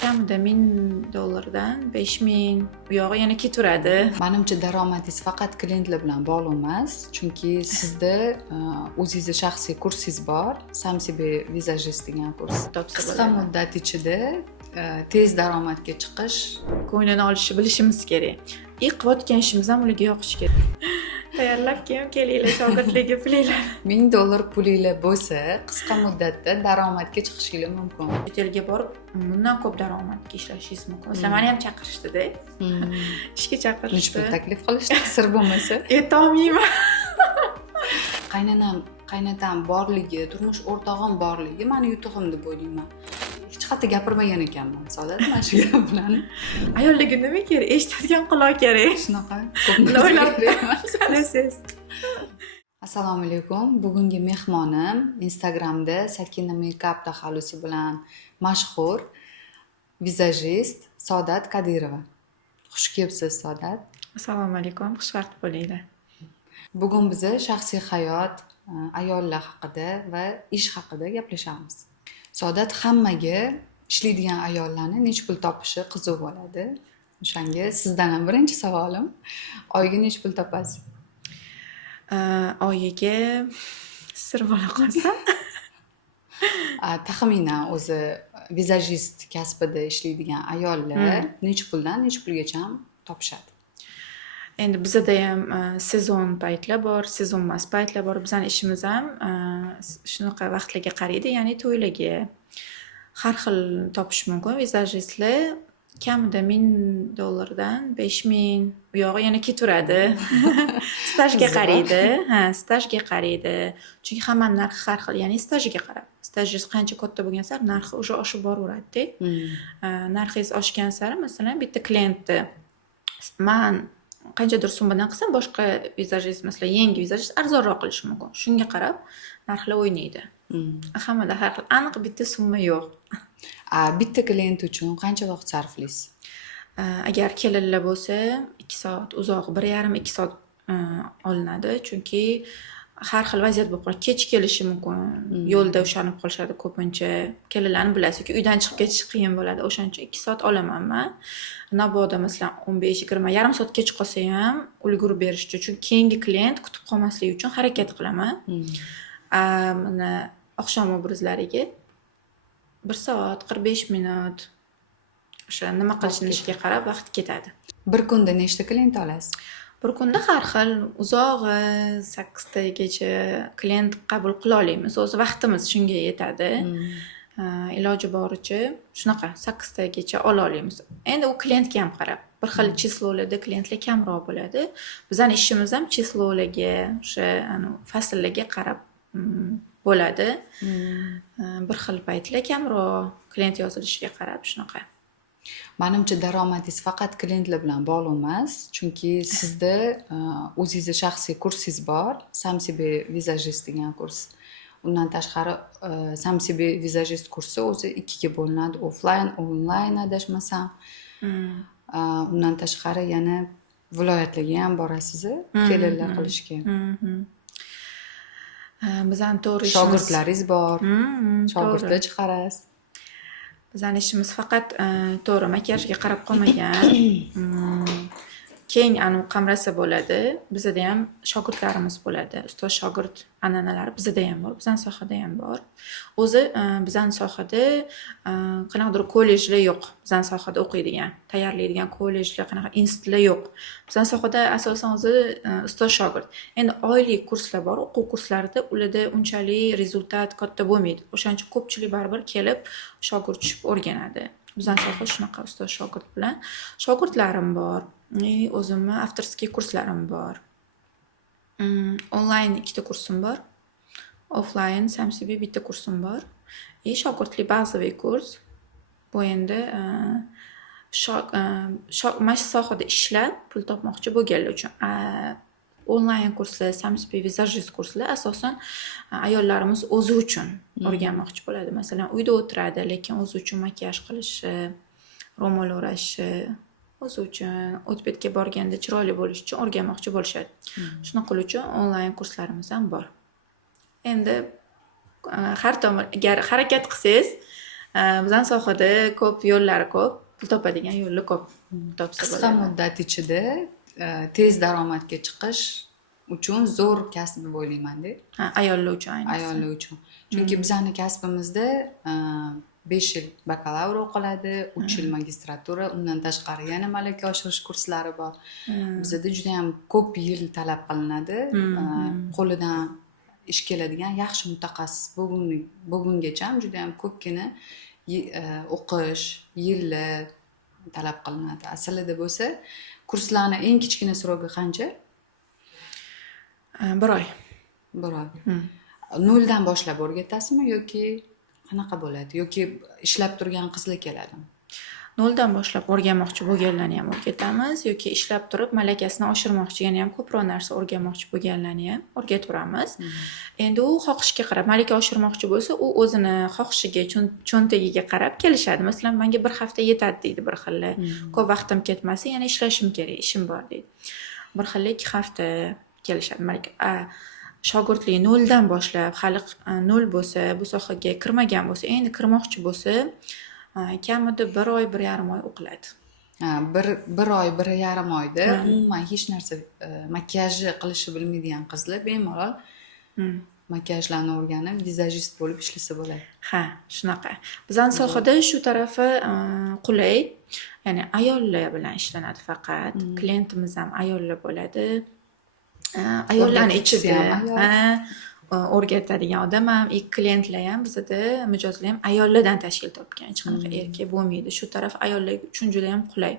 kamida $1000 dan 5000 bu yog'i yana ketaveradi. Menimcha daromadingiz faqat klientlar bilan bog'liq emas, chunki sizda o'zingizning shaxsiy kursingiz bor, Sam себе vizajist degan kurs. Qisqa muddat ichida tez daromadga chiqish, ko'nglini olishni bilishimiz kerak. Qilayotgan ishimiz ham ularga yoqishi kerak. Tayyorlab kelinglar shogirdlarga pulinglar. $1000 pulinglar bo'lsa, qisqa muddatda daromadga chiqishingiz mumkin. Chet elga borib, bundan ko'p daromadga ishlashingiz mumkin. Masalan, meni ham chaqirishdi-da. Ishga chaqirishdi. Necha pul taklif qilishdi, sir bo'lmasa? Aytolmayman. Qaynatam borligi, turmush o'rtog'im borligi meni yutug'im deb o'ylayman. Hech qayerda gapirmagan ekanman, Saodat, mana shu gap bilan. Ayollarga nima kerak? Eshitadigan quloq kerak. Shunaqa. O'ylab sanasiz. Assalomu alaykum. Bugungi mehmonim Instagramda Sakina Makeup taxallusi bilan mashhur vizajist Saodat Kadirova. Xush kelibsiz, Saodat. Assalomu alaykum. Xushvaqt bo'linglar. Bugun biz shaxsiy hayot, ayollar haqida va ish haqida gaplashamiz. Saodat hammaga ishlaydigan ayollarni necha pul topishi qiziq bo'ladi. O'shanga sizdan ham birinchi savolim, oyiga necha pul topasiz? Oyiga sir bo'la qolsa, taxminan o'zi vizajist kasbida ishlaydigan ayollar necha puldan necha pulgacha topishadi? endi bizda ham sezon paytlar bor, sezon emas paytlar bor. Bizning ishimiz ham shunaqa vaqtlarga qaraydi, ya'ni to'ylarga har xil topish mumkin. Vizajistlar kamida $1000 dan 5000 bu yog'i yana ketaveradi. Stajga qaraydi. Stajga qaraydi. Chunki hamma narxi har xil, ya'ni stajiga qarab. Stajingiz qancha katta bo'lgan sari narxi o'sha oshib boraveradi-da. Narxingiz oshgan sari, masalan, bitta klientni men qanchadir summadan qilsam, boshqa vizajist, masalan, yangi vizajist arzonroq qilishi mumkin. Shunga qarab narxlar o'ynaydi. Hammada har xil aniq bitta summa yo'q. Bitta klient uchun qancha vaqt sarflaysiz? Agar kelinlar bo'lsa, 2 soat, uzoq 1,5-2 soat olinadi, chunki har xil vaziyat bo'lib qoladi. Kech kelishi mumkin. Yo'lda ushanib qolishadi ko'pincha. Kelinlarni bilasizki, uydan chiqib ketish qiyin bo'ladi. O'shaning uchun 2 soat olaman men. Naboda masalan 15-20 yarim soat kech qolsa ham ulgurib berish uchun, chunki keyingi klient kutib qolmasligi uchun harakat qilaman. Mana oqshom obrazlariga 1 soat 45 minut o'sha nima qilishiga qarab vaqt ketadi. Bir kunda nechta klient olasiz? Bir kunda har xil uzog'i 8 tagacha klient qabul qila olamiz. O'zi vaqtimiz shunga yetadi. Iloji boricha shunaqa 8 tagacha ola olamiz. Endi u klientga ham qarab. Bir xil chislolarda klientlar kamroq bo'ladi. Bizning ishimiz ham chislolarga, o'sha fasllarga qarab bo'ladi. Bir xil paytlar kamroq klient yozilishiga qarab shunaqa. Menimcha daromadingiz faqat klientlar bilan bog'liq emas, chunki sizda o'zingizning shaxsiy kursingiz bor, Sam себе vizajist degan kurs. Undan tashqari Sam себе vizajist kursi o'zi 2 ga bo'linadi, offline, online adashmasam. Undan tashqari yana viloyatlarga ham borasiz, kelinlar qilishga. Bizning to'g'ri ishimiz, shogirdlaringiz bor, shogirdlar chiqarasiz. Bizning ishimiz faqat to'g'ri makiyajga qarab qolmagan. Keng qamrasa bo'ladi. Bizda ham shogirdlarimiz bo'ladi. Ustoz shogird an'analari bizda ham bor, bizning sohada ham bor. O'zi bizning sohada qanaqadir kollejlar yo'q. Bizning sohada o'qiydigan, tayyorlaydigan kollejlar, qanaqa institutlar yo'q. Bizning sohada asosan o'zi ustoz shogird. Endi oylik kurslar bor, o'quv kurslarida ularda unchalik rezultat katta bo'lmaydi. O'shaning uchun ko'pchilik baribir kelib shogird tushib o'rganadi. Bizning soha shunaqa, ustoz shogird bilan shogirdlarim bor. O'zimni avtorskiy kurslarim bor. Onlayn 2 kursim bor. Offline Sam себе bitta kursim bor. Shogirdlik bazaviy kurs. Bu endi mana shu sohada ishlab pul topmoqchi bo'lganlar uchun. Onlayn kurslar, Sam себе vizajist kurslar asosan ayollarimiz o'zi uchun o'rganmoqchi bo'ladi. Masalan, uyda o'tiradi, lekin o'zi uchun makiyaj qilishi, ro'mol o'rashi, o'zi uchun o'tbetga borganda chiroyli bo'lish uchun o'rganmoqchi bo'lishadi. Shunaqa uchun onlayn kurslarimiz ham bor. Endi har tomon agar harakat qilsangiz, Bizani sohada ko'p yo'llari ko'p, pul topadigan yo'li ko'p. Topsa Qisqa bo'ladi. muddat ichida tez daromadga chiqish uchun zo'r kasb deb o'ylayman-da. Ayollar uchun ayniqsa. Ayollar uchun. Chunki bizani kasbimizda 5 yil bakalavr o'qiladi, 3 yil magistratura, undan tashqari yana malaka oshirish kurslari bor. Bizada juda ham ko'p yil talab qilinadi. Qo'lidan ish keladigan yaxshi mutaxassis bo'lgungacha ham juda ham ko'pgina o'qish yillar talab qilinadi. Aslida bo'lsa, kurslarni eng kichkina srogi qancha? 1 oy. 1 oy. Noldan boshlab o'rgatasizmi yoki qanaqa bo'ladi? Yoki ishlab turgan qizlar keladimi? Noldan boshlab o'rganmoqchi bo'lganlarni ham o'rgatamiz yoki ishlab turib malakasini oshirmoqchi, yana ham ko'proq narsa o'rganmoqchi bo'lganlarni ham o'rgataveramiz. Endi u xohishga qarab, malaka oshirmoqchi bo'lsa, u o'zini xohishiga, cho'ntagiga qarab kelishadi. Masalan, menga 1 hafta yetadi deydi bir xilla. Ko'p vaqtim ketmasa, yana ishlashim kerak, ishim bor deydi. Bir xilla 2 hafta kelishadi. Malaka shogirdlik noldan boshlab, hali nol bo'lsa, bu sohaga kirmagan bo'lsa, endi kirmoqchi bo'lsa, kamida 1 oy, 1,5 oy o'qiladi. Bir oy, 1,5 oyda umuman hech narsa makiyajni qilishni bilmaydigan qizlar bemalol makiyajlarni o'rganib, vizajist bo'lib ishlasa bo'ladi. Ha, shunaqa. Bizning sohada shu tarafi qulay. Ya'ni ayollar bilan ishlanadi faqat. Klientimiz ham ayollar bo'ladi. Ayollarning ichida o'rgatadigan odam ham, klientlar ham bizada mijozlar ham ayollardan tashkil topgan. Hech qanaqa erkak bo'lmaydi. Shu taraf ayollar uchun juda ham qulay.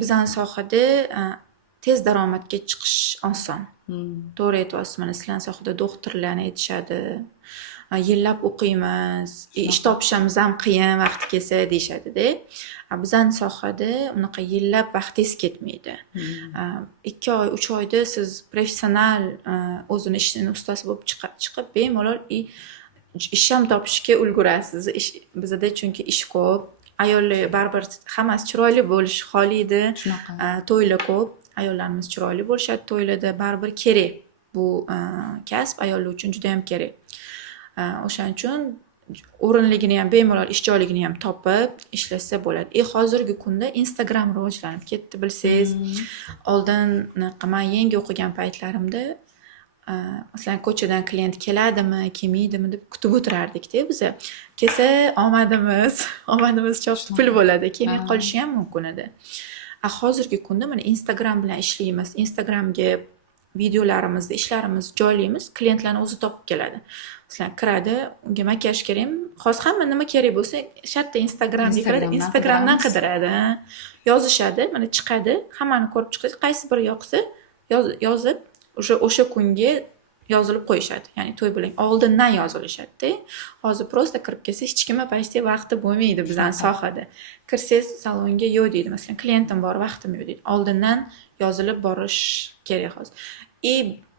Bizning sohada tez daromadga chiqish oson. To'g'ri aytyapsiz. Mana sizlarning sohada doktorlarni aytishadi. Yillab o'qiymiz, ish topishimiz ham qiyin vaqti kelsa deyishadi-da. Bizning sohada unaqa yillab vaqtingiz ketmaydi. 2 oy, 3 oyda siz professional o'zini ishini ustasi bo'lib chiqib bemalol ish ham topishga ulgurasiz. Bizada chunki ish ko'p. Ayollar baribir hammasi chiroyli bo'lishi xohlaydi. To'ylar ko'p. Ayollarimiz chiroyli bo'lishadi to'ylarda, baribir kerak. Bu kasb ayollar uchun juda ham kerak. O'shaning uchun o'rinligini ham bemalol ish joyligini ham topib ishlasa bo'ladi. Hozirgi kunda Instagram rivojlanib ketdi, bilsangiz. Oldin men yangi o'qigan paytlarimda masalan ko'chadan klient keladimi, kelmaydimi deb kutib o'tirardik-da biz. Kelsa omadimiz chopib pul bo'ladi, kelmay qolishi ham mumkin edi. Hozirgi kunda mana Instagram bilan ishlaymiz. Instagramga videolarimizni, ishlarimizni joylaymiz, klientlarni o'zi topib keladi. Masalan, kiradi, unga makiyaj kerakmi? Hozir hamma nima kerak bo'lsa, shartta Instagramga kiradi, Instagramdan qidiradi. Yozishadi, mana chiqadi, hammani ko'rib chiqadi, qaysi biri yoqsa, yozib, o'sha kunga yozilib qo'yishadi. Ya'ni to'y bilan oldindan yozilishadi-da. Hozir prosta kirib kelsa, hech kimga pashta vaqti bo'lmaydi bizning sohada. Kirsangiz salonga yo'q deydi, masalan, klientim bor, vaqtim yo'q deydi. Oldindan yozilib borish kerak hozir.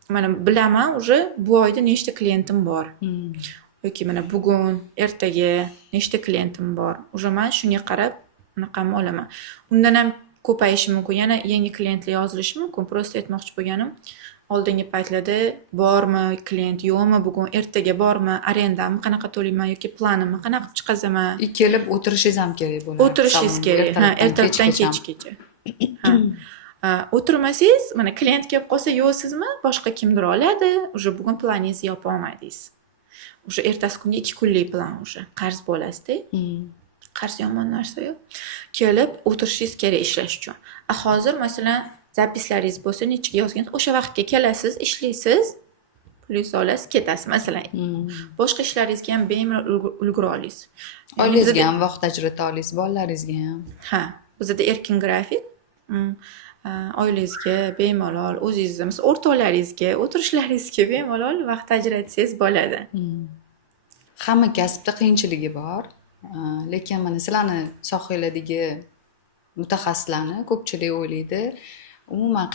Mana bilaman, bu oyda nechta klientim bor. Yoki mana bugun, ertaga nechta klientim bor. Men shunga qarab unaqamni olaman. Undan ham ko'payishi mumkin. Yana yangi klientlar yozilishi mumkin. Prosta aytmoqchi bo'lganim, oldingi paytlarda bormi klient, yo'qmi, bugun ertaga bormi, arendami, qanaqa to'layman yoki planimni qanaqa chiqazaman. Kelib o'tirishingiz ham kerak bo'ladi. O'tirishingiz kerak. Ertadan kechgacha. O'tirmasangiz, mana klient kelib qolsa, yo'qsizmi, boshqa kimdir oladi, bugun planingizni yopa olmadingiz. Ertasi kunga 2 kunlik plan qarz bo'lasiz-da. Qarz yomon narsa yo'q. Kelib o'tirishingiz kerak ishlash uchun. Hozir masalan zapislaringiz bo'lsa, nechiga yozgan, o'sha vaqtga kelasiz, ishlaysiz, pulingizni olasiz, ketasiz masalan. Boshqa ishlaringizga ham bemalol ulgura olasiz. Oilangizga ham vaqt ajrata olasiz, bolalaringizga ham. Bizda erkin grafik. Oilangizga bemalol, o'zingizga, masalan, o'rtoqlaringizga, o'tirishlaringizga bemalol vaqt ajratsangiz bo'ladi. Hamma kasbda qiyinchiligi bor. Lekin mana sizlarni sohalardagi mutaxassislarni ko'pchilik o'ylaydi, umuman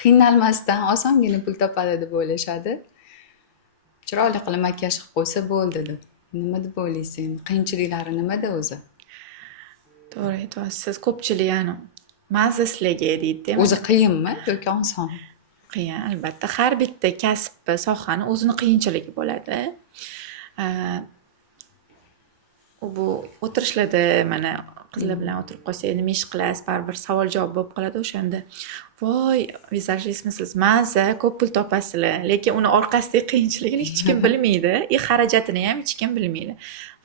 qiynalmasdan osongina pul topadi deb o'ylashadi. Chiroyli qilib makiyaj qilib qo'ysa bo'ldi deb. Nima deb o'ylaysiz? Qiyinchiliklari nimada o'zi? To'g'ri aytyapsiz. Ko'pchilik mazza sizlarga deydi. O'zi qiyinmi yoki oson? Qiyin, albatta. Har bitta kasb, sohani o'zini qiyinchiligi bo'ladi. bu o'tirishlarda mana qizlar bilan o'tirib qolsak, nima ish qilasiz, baribir savol javob bo'lib qoladi. O'shanda voy, vizajistmisiz, maza, ko'p pul topasizlar. Lekin uni orqasidagi qiyinchiligini hech kim bilmaydi, xarajatini ham hech kim bilmaydi.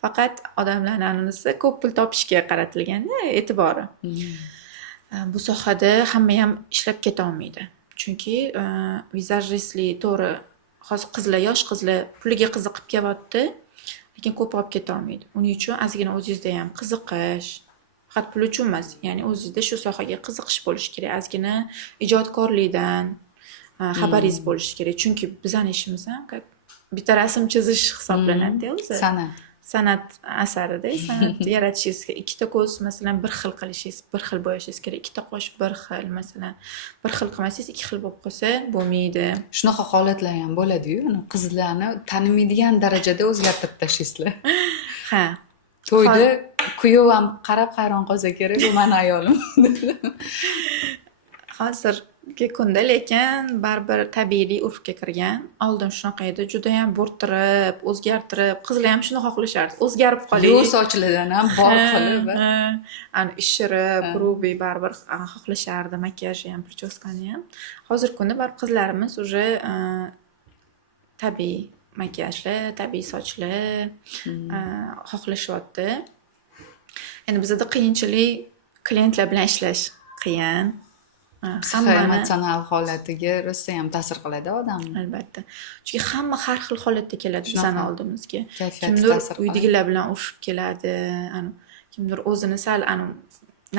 Faqat odamlarning anonisi ko'p pul topishga qaratilganda e'tibori. Bu sohada hamma ham ishlab keta olmaydi. Chunki vizajistlik to'g'ri, hozir qizlar, yosh qizlar puliga qiziqib kelyapti, lekin ko'p olib keta olmaydi. Uning uchun ozgina o'zingizda ham qiziqish, faqat pul uchun emas, ya'ni o'zingizda shu sohaga qiziqish bo'lishi kerak. Ozgina ijodkorlikdan xabaringiz bo'lishi kerak. Chunki bizning ishimiz ham bitta rasm chizish hisoblanadi o'zi. San'at asarida, san'at yaratishingizga ikkita ko'z masalan bir xil qilishingiz, bir xil bo'yashingiz kerak. Ikkita qosh bir xil, masalan, bir xil qilmasangiz ikki xil bo'lib qolsa bo'lmaydi. Shunaqa holatlar ham bo'ladi-yu, qizlarni tanimaydigan darajada o'zgartirib tashlaysizlar. Ha. To'yda kuyov ham qarab hayron qolsa kerak, bu meni ayolim. Hozirgi kunda lekin baribir tabiiylik urfga kirgan. Oldin shunaqa edi, juda ham bo'rttirib, o'zgartirib, qizlar ham shuni xohlashardi. O'zgarib qoling. Yo'l sochlardan ham bor qilib, ani ishirib, grubiy baribir xohlashardi, makiyajni ham, prichoskani ham. Hozirgi kunda baribir qizlarimiz уже tabiiy makiyajli, tabiiy sochli xohlashyapti. Endi bizda qiyinchilik klientlar bilan ishlash qiyin. Psixoemotsional holatiga rosa ham ta'sir qiladi odamni. Albatta. Chunki hamma har xil holatda keladi bizning oldimizga. Kayfiyati Kimdir ta'sir qiladi. uydagilar bilan urushib keladi, kimdir o'zini sal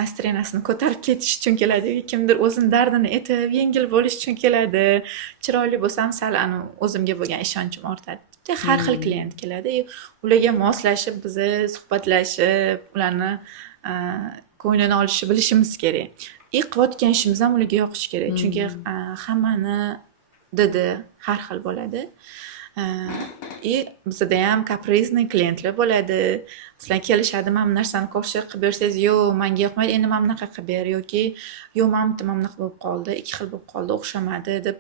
настроениясini ko'tarib ketish uchun keladi, kimdir o'zini dardini aytib, yengil bo'lish uchun keladi. Chiroyli bo'lsam sal o'zimga bo'lgan ishonchim ortadi. Har xil klient keladi. Ularga moslashib, biz suhbatlashib, ularni ko'nglini olishni bilishimiz kerak. Qilayotgan ishimiz ham ularga yoqishi kerak. Chunki hammani didi har xil bo'ladi. Bizda ham kaprizli klientlar bo'ladi. Sizlar kelishadi, mana bu narsani ko'rsat qilib bersangiz, yo'q, menga yoqmaydi, endi mana bunaqa qilib ber yoki yo'q, mana bunaqa bo'lib qoldi, ikki xil bo'lib qoldi, o'xshamadi deb.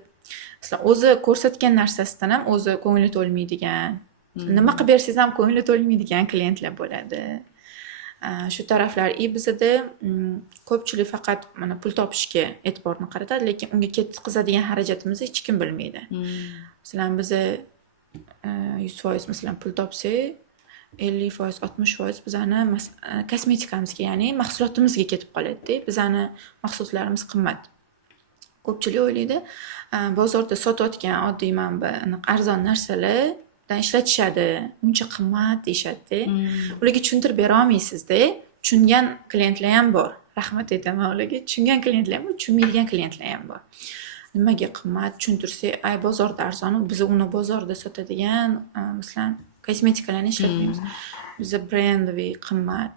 Sizlar o'zi ko'rsatgan narsasidan ham o'zi ko'ngli to'lmaydigan, nima qilib bersangiz ham ko'ngli to'lmaydigan klientlar bo'ladi. Shu taraflar bizda ko'pchilik faqat mana pul topishga e'tiborni qaratadi, lekin unga ketkazadigan xarajatimizni hech kim bilmaydi. Masalan, biz 100% masalan pul topsak, 50%, 60% bizani kosmetikamizga, ya'ni mahsulotimizga ketib qoladi-da. Bizani mahsulotlarimiz qimmat. Ko'pchilik o'ylaydi, bozorda sotayotgan oddiy mana bu arzon narsalardan ishlatishadi, uncha qimmat deyishadi-da. Ularga tushuntirib bera olmaysiz-da. Tushungan klientlar ham bor. Rahmat aytaman ularga. Tushungan klientlar ham bor, tushunmaydigan klientlar ham bor. Nimaga qimmat tushuntirsak, bozorda arzon, biz uni bozorda sotadigan, masalan, kosmetikalarni ishlatmaymiz. Bizda brendoviy qimmat.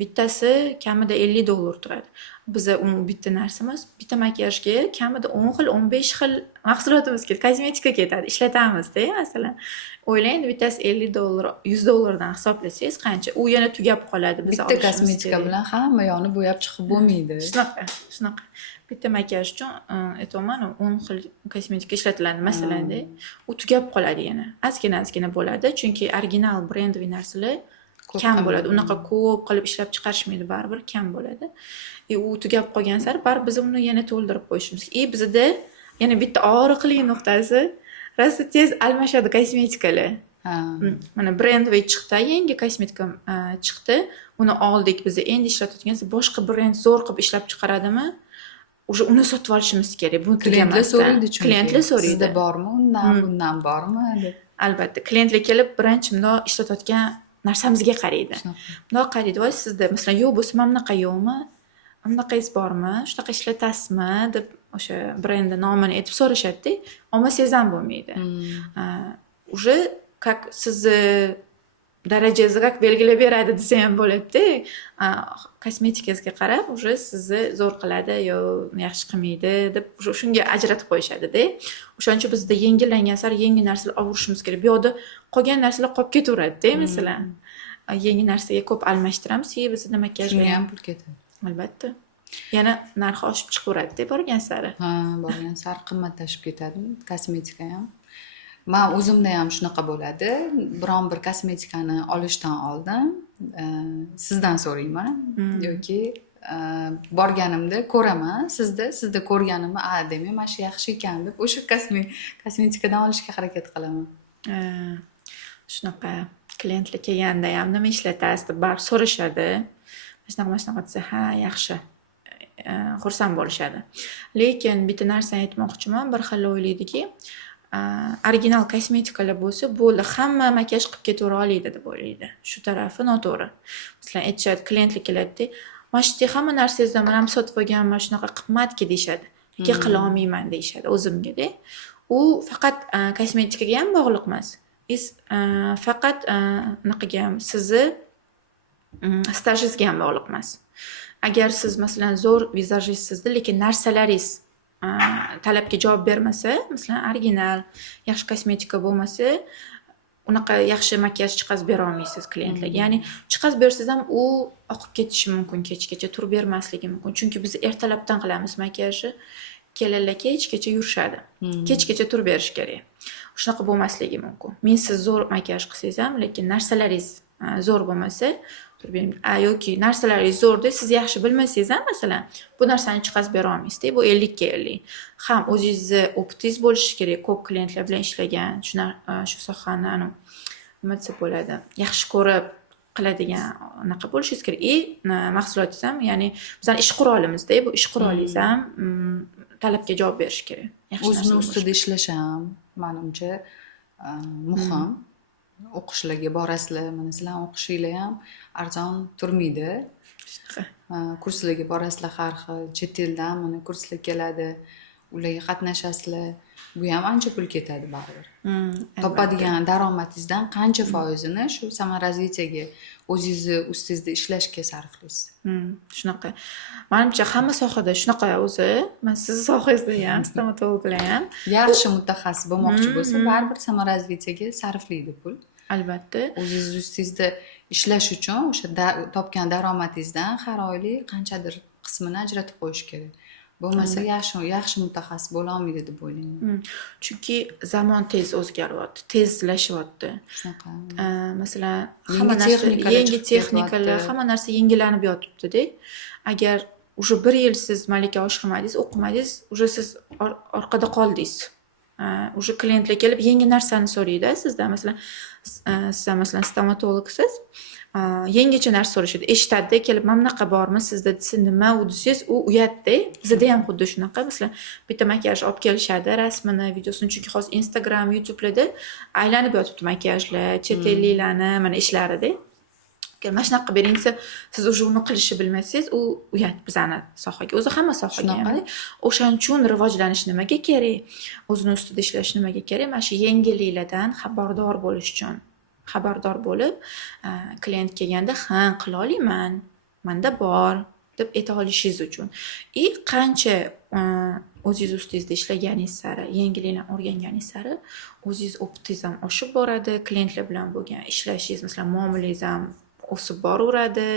Bittasi kamida $50 turadi. Bizda bitta narsamiz, bitta makiyajga kamida 10 xil, 15 xil mahsulotimiz ketadi, kosmetika ketadi, ishlatamiz-da, masalan. O'ylang, bittasi $50, $100 dan hisoblasangiz qancha? U yana tugab qoladi biz bitta kosmetika bilan hamma yoqni bo'yab chiqib bo'lmaydi. Shunaqa. Bitta makiyaj uchun aytaman, 10 xil kosmetika ishlatiladi masalanda. U tugab qoladi yana. Ozgina bo'ladi, chunki original brendoviy narsalar kam bo'ladi. Unaqa ko'p qilib ishlab chiqarishmaydi, baribir kam bo'ladi. U tugab qolgan sari baribir biz uni yana to'ldirib qo'yishimiz kerak. Bizda yana bitta og'riqli nuqtasi, rosa tez almashadi kosmetikalar. Mana brendoviy chiqdi, yangi kosmetika chiqdi. Uni oldik, biz endi ishlatayotganimiz boshqa brend zo'r qilib ishlab chiqaradimi? O'sha uni sotib olishimiz kerak. Bu klientlar so'raydi chunki. Klientlar so'raydi. Sizda bormi? Bundan bormi deb. Albatta, klientlar kelib, birinchi bundoq ishlatayotgan narsamizga qaraydi. Bundoq qaraydi, voy sizda masalan yo'q bo'lsa, mana bunaqa yo'qmi? Mana bunaqangiz bormi? Shunaqa ishlatasizmi? deb o'sha brendi nomini aytib so'rashadi-da. Olmasangiz ham bo'lmaydi. Уже как sizni darajangizni как belgilab beradi desa ham bo'ladi-da. Kosmetikangizga qarab, уже sizni zo'r qiladi yo yaxshi qilmaydi deb shunga ajratib qo'yishadi-da. O'shaning uchun bizda yengillangan sari yangi narsalar olishimiz kerak. Bu yoqda qolgan narsalar qolib ketaveradi-da, masalan. Yangi narsaga ko'p almashtiramiz, bizda makiyajga ham pul ketadi. Albatta. Yana narxi oshib chiqaveradi-da borgan sari. Borgan sari qimmatlashib ketadi kosmetika ham. Men o'zimda ham shunaqa bo'ladi. Biron bir kosmetikani olishdan oldin sizdan so'rayman yoki borganimda ko'raman sizda ko'rganimni demak mana shu yaxshi ekan deb o'sha kosmetikadan olishga harakat qilaman. Shunaqa klientlar kelganda ham nima ishlatasiz deb baribir so'rashadi. Mana shunaqa desa, ha, yaxshi. Xursand bo'lishadi. Lekin bitta narsani aytmoqchiman, bir xil o'ylaydiki, original kosmetikalar bo'lsa, bo'ldi, hamma makiyaj qilib ketavera oladi deb o'ylaydi. Shu tarafi noto'g'ri. Masalan, aytishadi, klientlar keladi-da, "Mana shu hamma narsangizdan men ham sotib olganman, shunaqa qimmatga" deyshadi. "Nega qila olmayman" deyshadi o'zimga-da. U faqat kosmetikaga ham bog'liq emas. Faqat anaqaga ham, sizni stajingizga ham bog'liq emas. Agar siz masalan zo'r vizajistsizda, lekin narsalaringiz talabga javob bermasa, masalan original, yaxshi kosmetika bo'lmasa, unaqa yaxshi makiyaj chiqazib bera olmaysiz klientlarga. Ya'ni chiqazib bersangiz ham u oqib ketishi mumkin, kechgacha turib bermasligi mumkin. Chunki biz ertalabdan qilamiz makiyajni, kelinlar kechgacha yurishadi. Kechgacha turib berish kerak. Shunaqa bo'lmasligi mumkin. Men siz zo'r makiyaj qilsangiz ham, lekin narsalaringiz zo'r bo'lmasa, yoki narsalaringiz zo'rda, siz yaxshi bilmasangiz ham masalan, bu narsani chiqazib bera olmaysiz-da, bu 50 ga 50. Ham o'zingizni opitingiz bo'lishi kerak, ko'p klientlar bilan ishlagan, shu sohani nima desa bo'ladi, yaxshi ko'rib qiladigan anaqa bo'lishingiz kerak. Mahsulotingiz ham, ya'ni bizning ish qurolimiz-da, bu ish qurolingiz ham talabga javob berishi kerak. O'zini ustida ishlash ham menimcha muhim. O'qishlarga borasizlar, mana sizlarning o'qishinglar ham arzon turmaydi. Kurslarga borasizlar, har xil chet eldan mana kurslar keladi, ularga qatnashasizlar. Bu ham ancha pul ketadi baribir. Topadigan daromadingizdan qancha foizini shu samarrazvitiyaga, o'zingizni ustingizda ishlashga sarflaysiz. Shunaqa. Menimcha hamma sohada shunaqa o'zi. Men siz sohangizda ham, stomatologlar ham yaxshi mutaxassis bo'lmoqchi bo'lsa, baribir samarrazvitiyaga sarflaydi pul. Albatta. O'zingiz ustingizda ishlash uchun o'sha topgan daromadingizdan har oylik qanchadir qismini ajratib qo'yish kerak. Bo'lmasa yaxshi mutaxassis bo'la olmaydi deb o'ylayman. Chunki zamon tez o'zgaryapti, tezlashyapti. Shunaqa. Masalan, hamma narsa yangi texnikalar, hamma narsa yangilanib yotibdi-da. Agar уже 1 yil siz malaka oshirmadingiz, o'qimadingiz, уже siz orqada qoldingiz. Уже klientlar kelib yangi narsani so'raydi sizdan. Masalan, siz masalan stomatologsiz, yangicha narsa so'rashadi. Eshitadi kelib, "Mana bunaqa bormi sizda?" desa, "Nima u?" desangiz, u uyatda. Bizda ham xuddi shunaqa. Masalan, bitta makiyaj olib kelishadi, rasmini, videosini, chunki hozir Instagram, YouTube'larda aylanib yotibdi makiyajlar, chet elliklarni mana ishlarida. Mana shunaqa bering desa, siz уже uni qilishni bilmasangiz, u uyat bizani sohaga, o'zi hamma sohaga ham. O'shaning uchun rivojlanish nimaga kerak? O'zini ustida ishlash nimaga kerak? Mana shu yengilliklardan xabardor bo'lish uchun. Xabardor bo'lib, klient kelganda, "Ha, qila olaman, menda bor" deb ayta olishingiz uchun. Qancha o'zingiz ustingizda ishlaganingiz sari, yangiliklarni o'rganganingiz sari, o'zingiz opitingiz ham oshib boradi, klientlar bilan bo'lgan ishlashingiz, masalan, muomalangiz ham o'sib boraveradi.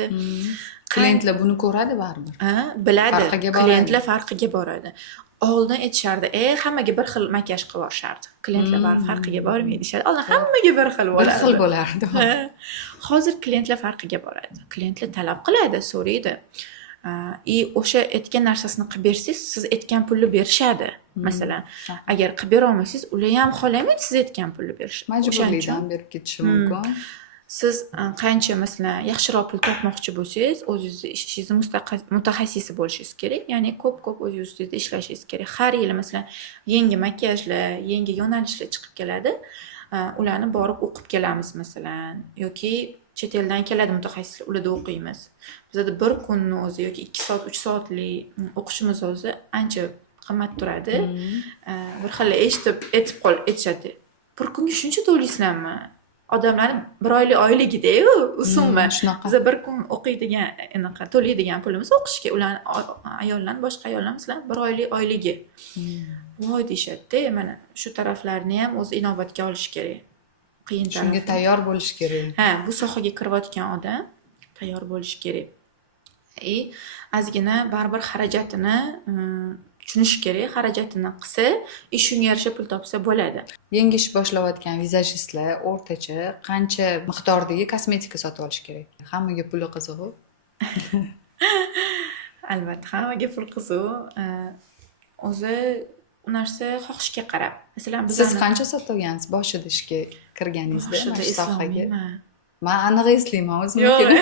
Klientlar buni ko'radi baribir. Biladi. Klientlar farqiga boradi. Oldin aytishardi, hammaga bir xil makiyaj qilib borishardi. Klientlar baribir farqiga bormaydi deyshadi. Oldin hammaga bir xil bo'lardi. Bir xil bo'lardi. Hozir klientlar farqiga boradi. Klientlar talab qiladi, so'raydi. O'sha aytgan narsasini qilib bersangiz, siz aytgan pulni berishadi. Masalan, agar qilib bera olmasangiz, ular ham xohlamaydi siz aytgan pulni berishni. Majburlikdan berib ketishi mumkin. Siz qancha masalan yaxshiroq pul topmoqchi bo'lsangiz, o'zingizni ishingizni mutaxassisi bo'lishingiz kerak. Ya'ni ko'p o'zingiz ustida ishlashingiz kerak. Har yili masalan yangi makiyajlar, yangi yo'nalishlar chiqib keladi. Ularni borib o'qib kelamiz masalan, yoki chet eldan keladi mutaxassislar, ularda o'qiymiz. Bizda bir kunni o'zi yoki 2 soat, 3 soatlik o'qishimiz o'zi ancha qimmat turadi. Bir xil aytishadi. Bir kunga shuncha to'laysizlarmi? Odamlarning 1 oylik oyligida-yu, summa. Biz bir kun o'qiydigan, anaqa to'laydigan pulimiz o'qishga, ular ayollarning, boshqa ayollar masalan 1 oylik oyligi. Voy deyshadi-da, mana shu taraflarni ham o'z inobatga olish kerak. Qiyin taraf. Shunga tayyor bo'lish kerak. Bu sohaga kirayotgan odam tayyor bo'lish kerak. Ozgina baribir xarajatini tushunishi kerak, xarajatini qilsa, shunga yarasha pul topsa bo'ladi. Yangi ish boshlayotgan vizajistlar o'rtacha qancha miqdordagi kosmetika sotib olishi kerak? Hammaga puli qiziq-ku. Albatta, hammaga pul qiziq. O'zi u narsa xohishga qarab. Masalan, Siz qancha sotib olgansiz boshida ishga kirganingizda mana shu sohaga? eslolmayman. Men aniq eslayman Yo'q. o'zimnikini.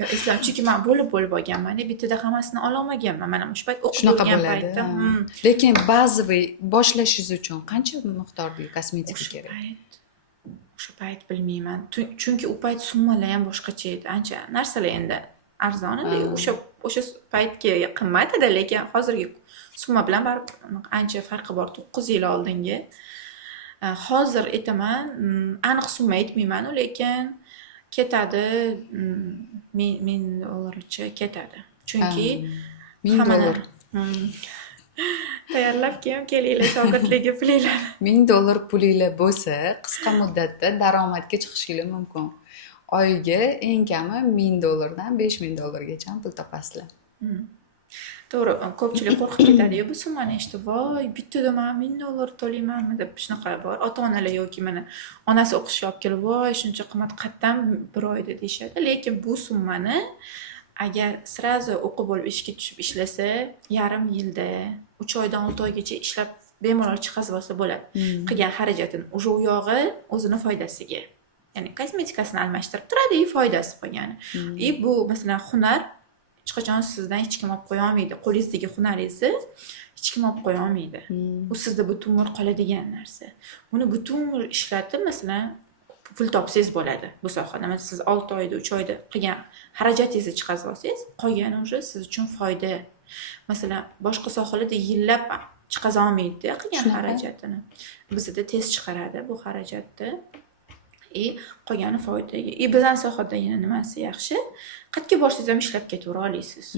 Yo'q, eslab, chunki men bo'lib olganman. Bittada hammasini ola olmaganman. Mana shu payt o'qib Shunaqa yurgan bo'ladi. paytda. Lekin ba'zi boshlashingiz uchun qancha miqdordagi kosmetika kerak? O'sha payt bilmayman. Chunki u payt summalar ham boshqacha edi. Ancha narsalar endi arzon edi. O'sha paytga qimmat-edi, lekin hozirgi summa bilan baribir ancha farqi bor. 9 yil oldingi. Hozir aytaman, aniq summa aytmayman, lekin ketadi, $1000 ketadi. Chunki $1000. tayyorlab kelinglar shogirdlarga pulinglar. $1000 pulinglar bo'lsa, qisqa muddatda daromadga chiqishingiz mumkin. Oyiga eng kami $1000 dan $5000 pul topasizlar. To'g'ri, ko'pchilik qo'rqib ketadi-yu bu summani eshitib, voy, bittada men $1000 to'laymanmi deb shunaqa bor. Ota-onalar yoki mana onasi o'qishga olib kelib, voy, shuncha qimmat qayerdan bir oyda deyishadi. Lekin bu summani agar srazu o'qib bo'lib ishga tushib ishlasa, yarim yilda 3 oydan 6 oygacha ishlab bemalol chiqazib olsa bo'ladi. Qilgan xarajatini o'sha u yog'i o'zini foydasiga. Ya'ni kosmetikasini almashtirib turadi, foydasi qolgani. Bu masalan hunar hech qachon sizdan hech kim olib qo'ya olmaydi. Qo'lingizdagi hunaringizni hech kim olib qo'ya olmaydi. Bu sizda butun umr qoladigan narsa. Buni butun umr ishlatib, masalan, pul topsangiz bo'ladi bu sohada. Masalan, siz 6 oyda, 3 oyda qilgan xarajatingizni chiqarib olsangiz, qolgani o'sha siz uchun foyda. Masalan, boshqa sohalarda yillab chiqaza olmaydi qilgan xarajatini. Bizda tez chiqaradi bu xarajatni. Qolgani foydaga. Bizning sohada yana nimasi yaxshi? Qayerga borsangiz ham ishlab ketavera olasiz.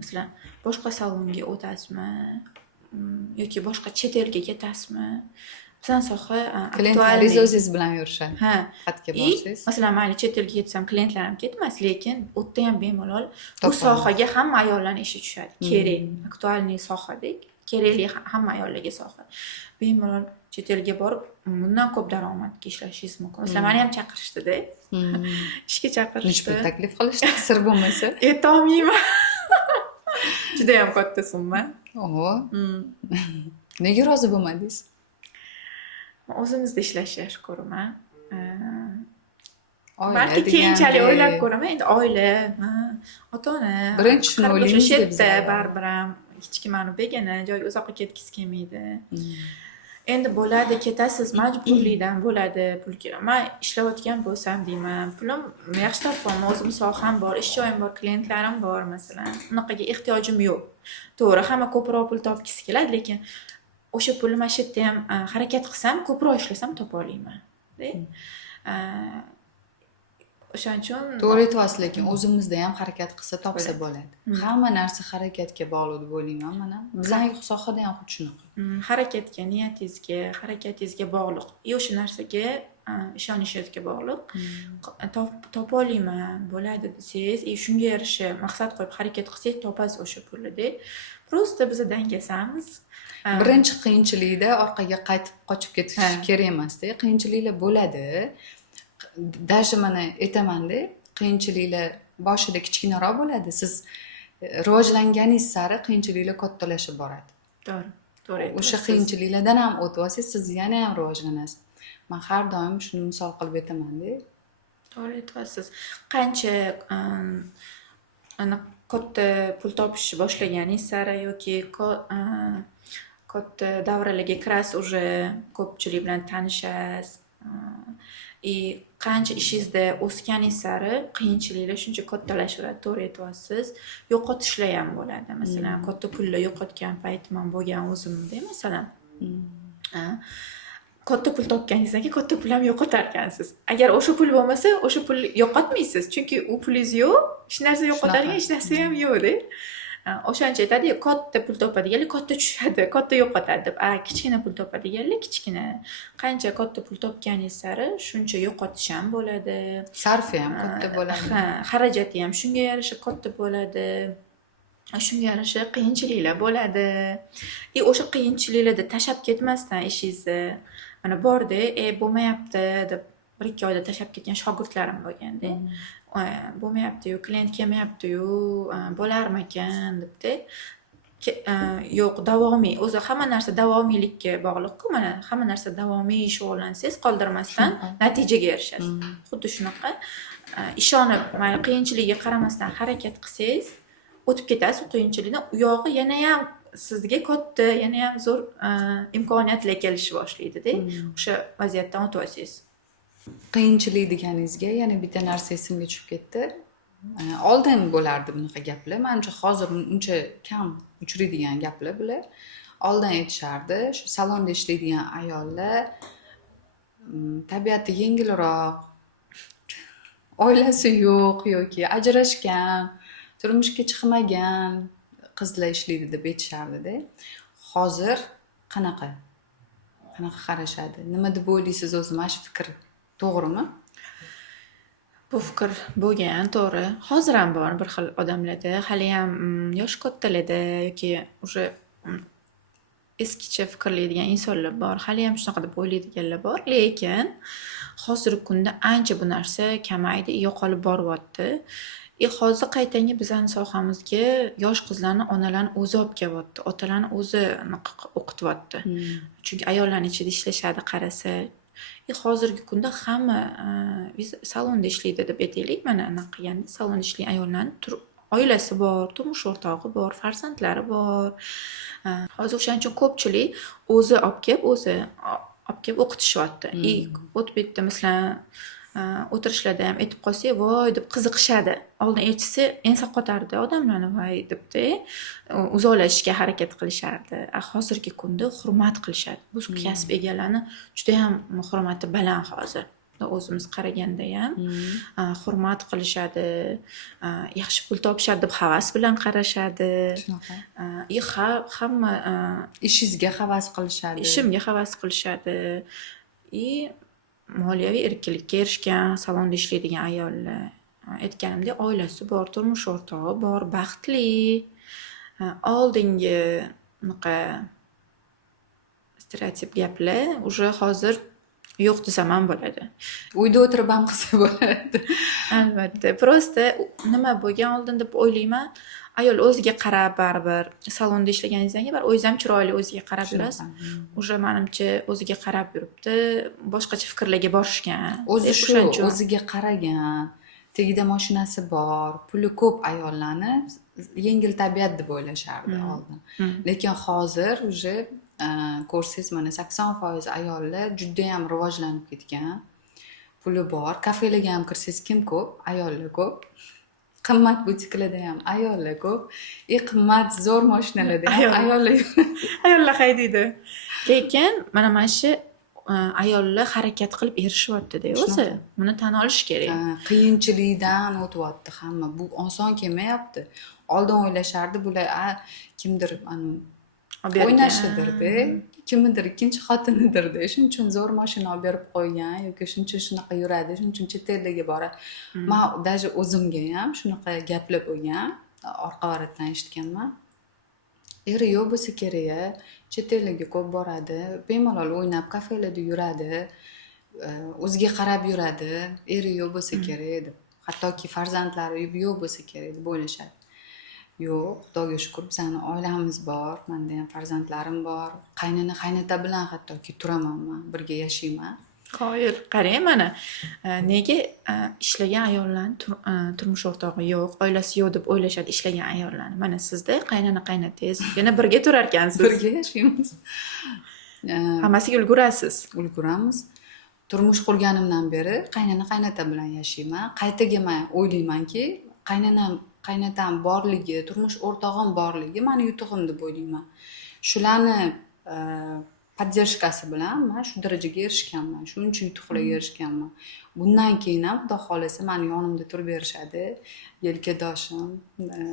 Masalan, boshqa salonga o'tasizmi yoki boshqa chet elga ketasizmi? Bizning soha Klientlaringiz o'zingiz bilan yurishadi. Qayerga borsangiz. Masalan, mayli chet elga ketsam, klientlarim ketmas, lekin u yerda ham bemalol bu sohaga hamma ayollarning ishi tushadi. Kerak, aktualniy sohadek, kerakli hamma ayollarga soha. Bemalol chet elga borib, bundan ko'p daromadga ishlashingiz mumkin. Masalan, meni ham chaqirishdi-da. Ishga chaqirishdi. Necha pul taklif qilishdi, sir bo'lmasa? Aytolmayman. Juda ham katta summa. Oho. Nega rozi bo'lmadingiz? O'zimizda ishlashni ko'raman. Oila balki keyinchalik o'ylab ko'raman. Endi oila, ota-ona, birinchi shuni o'ylaymiz-da baribir ham kichkinamani begona joyga uzoqqa ketgisi kelmaydi. Endi bo'ladi, ketasiz, majburlikdan bo'ladi pul kerak. Men ishlayotgan bo'lsam deyman, pulim yaxshi topaman, o'zim soham bor, ish joyim bor, klientlarim bor masalan. Bunaqaga ehtiyojim yo'q. To'g'ri, hamma ko'proq pul topgisi keladi, lekin o'sha pulni mana shu yerda ham harakat qilsam, ko'proq ishlasam topa olaman. O'shaning uchun to'g'ri aytyapsiz, lekin o'zimizda ham harakat qilsa topsa bo'ladi. Hamma narsa harakatga bog'liq deb o'ylayman men ham. Bizning sohada ham xuddi shunaqa. Harakatga, niyatingizga, harakatingizga bog'liq. O'sha narsaga ishonishingizga bog'liq. Topa olaman, bo'ladi desangiz, shunga yarasha maqsad qo'yib harakat qilsangiz topasiz o'sha pulni. Prosta biz dangasamiz. Birinchi qiyinchilikda orqaga qaytib qochib ketish kerak emas-da. Qiyinchiliklar bo'ladi. Даже mana aytaman-da, qiyinchiliklar boshida kichkinaroq bo'ladi. Siz rivojlanganingiz sari qiyinchiliklar kattalashib boradi. To'g'ri. O'sha qiyinchiliklardan ham o'tib olsangiz, siz yana ham rivojlanasiz. Men har doim shuni misol qilib aytaman-da. To'g'ri aytyapsiz. Qancha katta pul topishni boshlaganingiz sari yoki katta davralarga kirasiz, уже ko'pchilik bilan tanishasiz. Qancha ishingizda o'sganingiz sari qiyinchiliklar shuncha kattalashaveradi, to'g'ri aytyapsiz. Yo'qotishlar ham bo'ladi. Masalan, katta pullar yo'qotgan paytim ham bo'lgan o'zimda, masalan. Katta pul topganingizdan keyin katta pul ham yo'qotar ekansiz. Agar o'sha pul bo'lmasa, o'sha pul yo'qotmaysiz, chunki u pulingiz yo'q, hech narsa yo'qotadigan hech narsa ham yo'q-da. O'shancha aytadi, katta pul topadiganlar katta tushadi, katta yo'qotadi deb. Kichkina pul topadiganlar kichkina. Qancha katta pul topganingiz sari shuncha yo'qotish ham bo'ladi. Sarfi ham katta bo'ladi. Xarajati ham shunga yarasha katta bo'ladi. Shunga yarasha qiyinchiliklar bo'ladi. O'sha qiyinchiliklarda tashlab ketmasdan ishingizni, mana bordi, bo'lmayapti deb 1-2 oyda tashlab ketgan shogirdlarim bo'lganda. Bo'lmayapti-yu, klient kelmayapti-yu, bo'larmikan debdi. Yo'q, davomiy. O'zi hamma narsa davomiylikka bog'liq-ku. Mana hamma narsa davomiy shug'ullansangiz, qoldirmasdan natijaga erishasiz. Xuddi shunaqa ishonib, mayli qiyinchiligiga qaramasdan harakat qilsangiz, o'tib ketasiz u qiyinchilikdan. U yog'i yana ham sizga katta, yana ham zo'r imkoniyatlar kelishni boshlaydi-da. O'sha vaziyatdan o'tib olsangiz. Qiyinchilik deganingizga yana bitta narsa esimga tushib ketdi. Oldin bo'lardi bunaqa gaplar. Menimcha hozir uncha kam uchraydigan gaplar bular. Oldin aytishardi, shu salonda ishlaydigan ayollar tabiati yengilroq, oilasi yo'q yoki ajrashgan, turmushga chiqmagan qizlar ishlaydi deb aytishardi-da. Hozir qanaqa qarashadi? Nima deb o'ylaysiz o'zi? Mana shu fikr to'g'rimi? Bu fikr bo'lgan, to'g'ri. Hozir ham bor bir xil odamlarda, hali ham yoshi kattalarda yoki o'sha eskicha fikrlaydigan insonlar bor. Hali ham shunaqa deb o'ylaydiganlar bor, lekin hozirgi kunda ancha bu narsa kamaydi, yo'qolib boryapti. Hozir qaytanga bizning sohamizga yosh qizlarni onalarni o'zi olib kelyapti, otalarni o'zi o'qityapti. Chunki ayollarning ichida ishlashadi qarasa. Hozirgi kunda hamma salonda ishlaydi deb aytaylik, mana anaqa qilganda salonda ishlaydigan ayollarning oilasi bor, turmush o'rtog'i bor, farzandlari bor. Hozir o'shaning uchun ko'pchilik o'zi olib kelib o'qitishyapti. O'tib bitta masalan o'tirishlarda ham aytib qolsa, voy deb qiziqishadi. Oldin aytsa, ensa qotardi odamlarni, voy debdi, uzoqlashishga harakat qilishardi. Hozirgi kunda hurmat qilishadi. Bu kasb egalari juda ham hurmati baland hozir. O'zimiz qaraganda ham hurmat qilishadi, yaxshi pul topishadi deb havas bilan qarashadi. Hamma ishingizga havas qilishadi. Ishimga havas qilishadi. Moliyaviy erkinlikka erishgan salonda ishlaydigan ayollar, aytganimdek, oilasi bor, turmush o'rtog'i bor, baxtli. Oldingi bunaqa stereotip gaplar уже hozir yo'q desam ham bo'ladi. Uyda o'tirib ham qilsa bo'ladi. Albatta. Prosta nima bo'lgan oldin deb o'ylayman. Ayol o'ziga qarab baribir salonda ishlaganingizdan keyin o'zingiz ham chiroyli o'ziga qarab yurasiz. Уже menimcha o'ziga qarab yuribdi, boshqacha fikrlarga borishgan. O'zi shu o'ziga qaragan, tagida mashinasi bor, puli ko'p ayollarni yengil tabiat deb o'ylashardi oldin. Lekin hozir уже ko'rsangiz mana 80% ayollar juda ham rivojlanib ketgan. Puli bor, kafelarga ham kirsangiz kim ko'p? Ayollar ko'p. Qimmat butiklarda ham ayollar ko'p. Qimmat zo'r mashinalarda ham ayollar haydaydi. Lekin mana shu ayollar harakat qilib erishyapti-da o'zi. Buni tan olish kerak. Qiyinchilikdan o'tyapti hamma. Bu oson kelmayapti. Oldin o'ylashardi bular kimdir o'ynashidir-da, kimnidir ikkinchi xotinidir-da. Shuning uchun zo'r mashina olib berib qo'ygan yoki shuning uchun shunaqa yuradi, shuning uchun chet ellarga boradi. Men даже o'zimga ham shunaqa gaplar bo'lgan, orqa varatdan eshitganman. Eri yo'q bo'lsa kerak, chet ellarga ko'p boradi, bemalol o'ynab kafelarda yuradi, o'ziga qarab yuradi, eri yo'q bo'lsa kerak deb. Hattoki farzandlari yo'q bo'lsa kerak deb o'ylashadi. Yo'q, Xudoga shukr, bizning oilamiz bor, menda ham farzandlarim bor, qaynota bilan hattoki turaman men, birga yashayman. Qoyil, qarang mana, nega ishlagan ayollarning turmush o'rtog'i yo'q, oilasi yo'q deb o'ylashadi ishlagan ayollarni. Mana sizda qaynotangiz yana birga turar ekansiz. Birga yashaymiz. Hammasiga ulgurasiz. Ulguramiz. Turmush qurganimdan beri qaynota bilan yashayman. Qaytaga men o'ylaymanki, qaynotam borligi, turmush o'rtog'im borligi meni yutug'im deb o'ylayman. Shularni podдержкасы bilan men shu darajaga erishganman, shuncha yutuqlarga erishganman. Bundan keyin ham Xudo xolasa meni yonimda turib berishadi, yelkadoshim.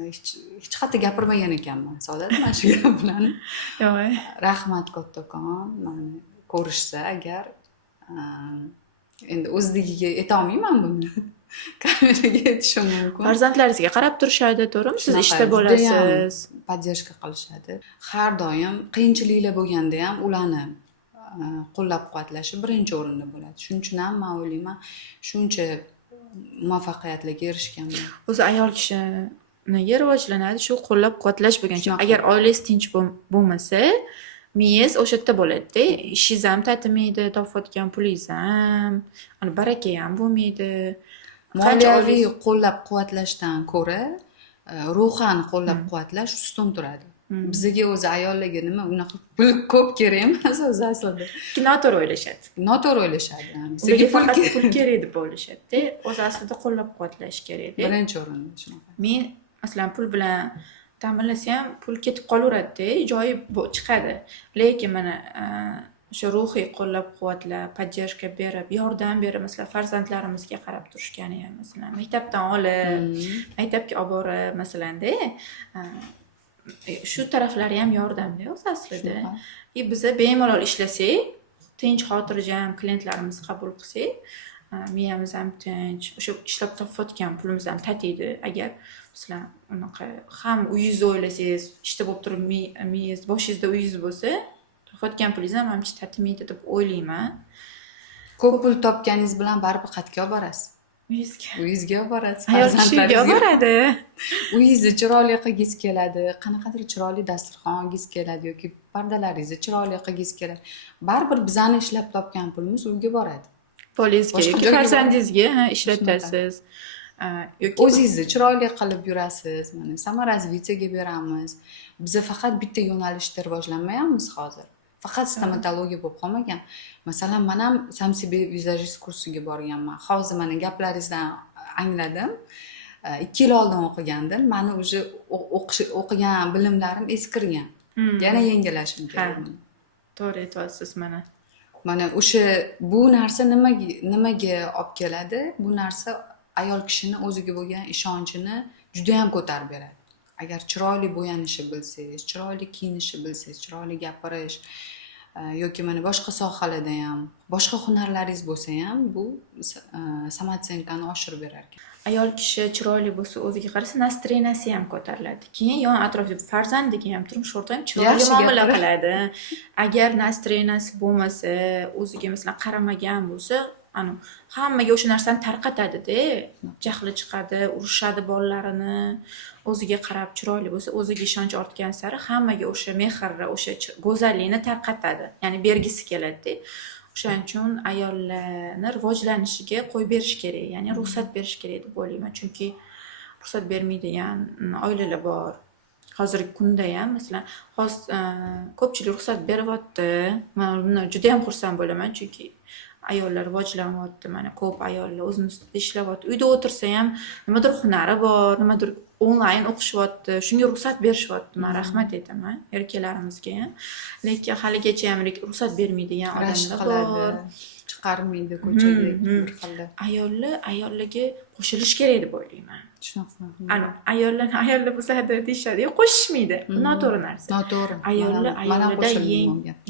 Hech qayerda gapirmagan ekanman, saodat mana shu gap bilan. Yo'q. Rahmat kattakon, meni ko'rishsa agar endi o'zligiga ayta olmayman buni. kameraga aytishi mumkin. Farzandlaringizga qarab turishadi, to'g'rimi? Siz Shunaqa, ishda judayam bo'lasiz. podдержка qilishadi. Har doim qiyinchiliklar bo'lganda ham ularni qo'llab-quvvatlashi birinchi o'rinda bo'ladi. Shuning uchun ham men o'ylayman, shuncha muvaffaqiyatlarga erishganman. O'zi ayol kishini rivojlanadi shu qo'llab-quvvatlash bo'lgancha. Shunaqa. Agar oilangiz tinch bo'lmasa, miyangiz o'sha yerda bo'ladi-da. Ishingiz ham tatimaydi, topayotgan pulingiz ham, baraka ham bo'lmaydi. Moliyaviy qo'llab-quvvatlashdan ko'ra ruhan qo'llab-quvvatlash ustun turadi. Bizga o'zi ayollarga nima unaqa pul ko'p kerak emas o'zi aslida. Noto'g'ri o'ylashadi. Noto'g'ri o'ylashadi. Bizga Bizga faqat pul kerak deb o'ylashadi-da. O'zi aslida qo'llab-quvvatlash kerak-da. birinchi o'rinda shunaqa. Men masalan pul bilan ta'minlasam, pul ketib qolaveradi-da, joyi chiqadi. Lekin mana o'sha ruhiy qo'llab-quvvatlab, podдержка berib, yordam berib, masalan, farzandlarimizga qarab turishgani ham, masalan, maktabdan olib, maktabga olib borib, masalan-da, shu taraflari ham yordamda o'zi aslida. Biz bemalol ishlasak, tinch xotirjam klientlarimiz qabul qilsak, miyamiz ham tinch, o'sha ishlab topayotgan pulimiz ham tatiydi. Agar masalan unaqa ham uyingizni o'ylasangiz, ishda bo'lib turib miyangiz, boshingizda uyingiz bo'lsa, topayotgan pulingiz ham ancha tatimaydi deb o'ylayman. Ko'p pul topganingiz bilan baribir qayerga olib borasiz? Uyingizga olib borasiz. Ayol kishiga olib boradi. Uyingizni chiroyli qilgisi keladi, qanaqadir chiroyli dasturxon olgisi keladi yoki pardalaringizni chiroyli qilgisi keladi. Baribir bizani ishlab topgan pulimiz uyga boradi. Polizga Boshqa yoki joyga farzandingizga ishlatasiz. Yoki O'zingizni chiroyli qilib yurasiz. Mana samorazvitiyaga beramiz. Biz faqat bitta yo'nalishda rivojlanmayapmiz hozir. Faqat stomatologiya bo'lib qolmagan. Masalan, men ham samsibe vizajist kursiga borganman. Hozir mana gaplaringizdan angladim. 2 yil oldin o'qigandim. Meni уже o'qigan bilimlarim eskirgan. Yana yangilashim kerak. to'g'ri aytyapsiz mana. Mana o'sha bu narsa nimaga olib keladi? Bu narsa ayol kishini o'ziga bo'lgan ishonchini juda ham ko'tarib beradi. Agar chiroyli bo'yanishni bilsangiz, chiroyli kiyinishni bilsangiz, chiroyli gapirish yoki mana boshqa sohalarda ham, boshqa hunarlaringiz bo'lsa ham, bu samotsenkani oshirib berar ekan. Ayol kishi chiroyli bo'lsa, o'ziga qarasa, настроенияsi ham ko'tariladi. Keyin yon atrofda farzandiga ham, turmush o'rtog'iga ham chiroyli muomala qiladi. Agar настроенияsi bo'lmasa, o'ziga masalan qaramagan bo'lsa, hammaga o'sha narsani tarqatadi-da, jahli chiqadi, urushadi bolalarini, o'ziga qarab chiroyli bo'lsa, o'ziga ishonch ortgan sari hammaga o'sha mehrni, o'sha go'zallikni tarqatadi. Ya'ni bergisi keladi-da. O'shaning uchun ayollarni rivojlanishiga qo'yib berish kerak, ya'ni ruxsat berish kerak deb o'ylayman. Chunki ruxsat bermaydigan oilalar bor. Hozirgi kunda ham masalan, hozir ko'pchilik ruxsat beryapti. Men bundan juda ham xursand bo'laman, chunki ayollar rivojlanyapti. Mana ko'p ayollar o'zini ustida ishlayapti. Uyda o'tirsa ham nimadir hunari bor, nimadir onlayn o'qishyapti. Shunga ruxsat berishyapti. Men rahmat aytaman erkaklarimizga ham. Lekin haligacha ham ruxsat bermaydigan odamlar bor. Chiqarmaydi ko'chaga bir xilda. Ayollarga qo'shilish kerak deb o'ylayman. Shunaqa. Ayollar bo'lsa deyishadi, qo'shishmaydi. Bu noto'g'ri narsa. Noto'g'ri. Ayollarda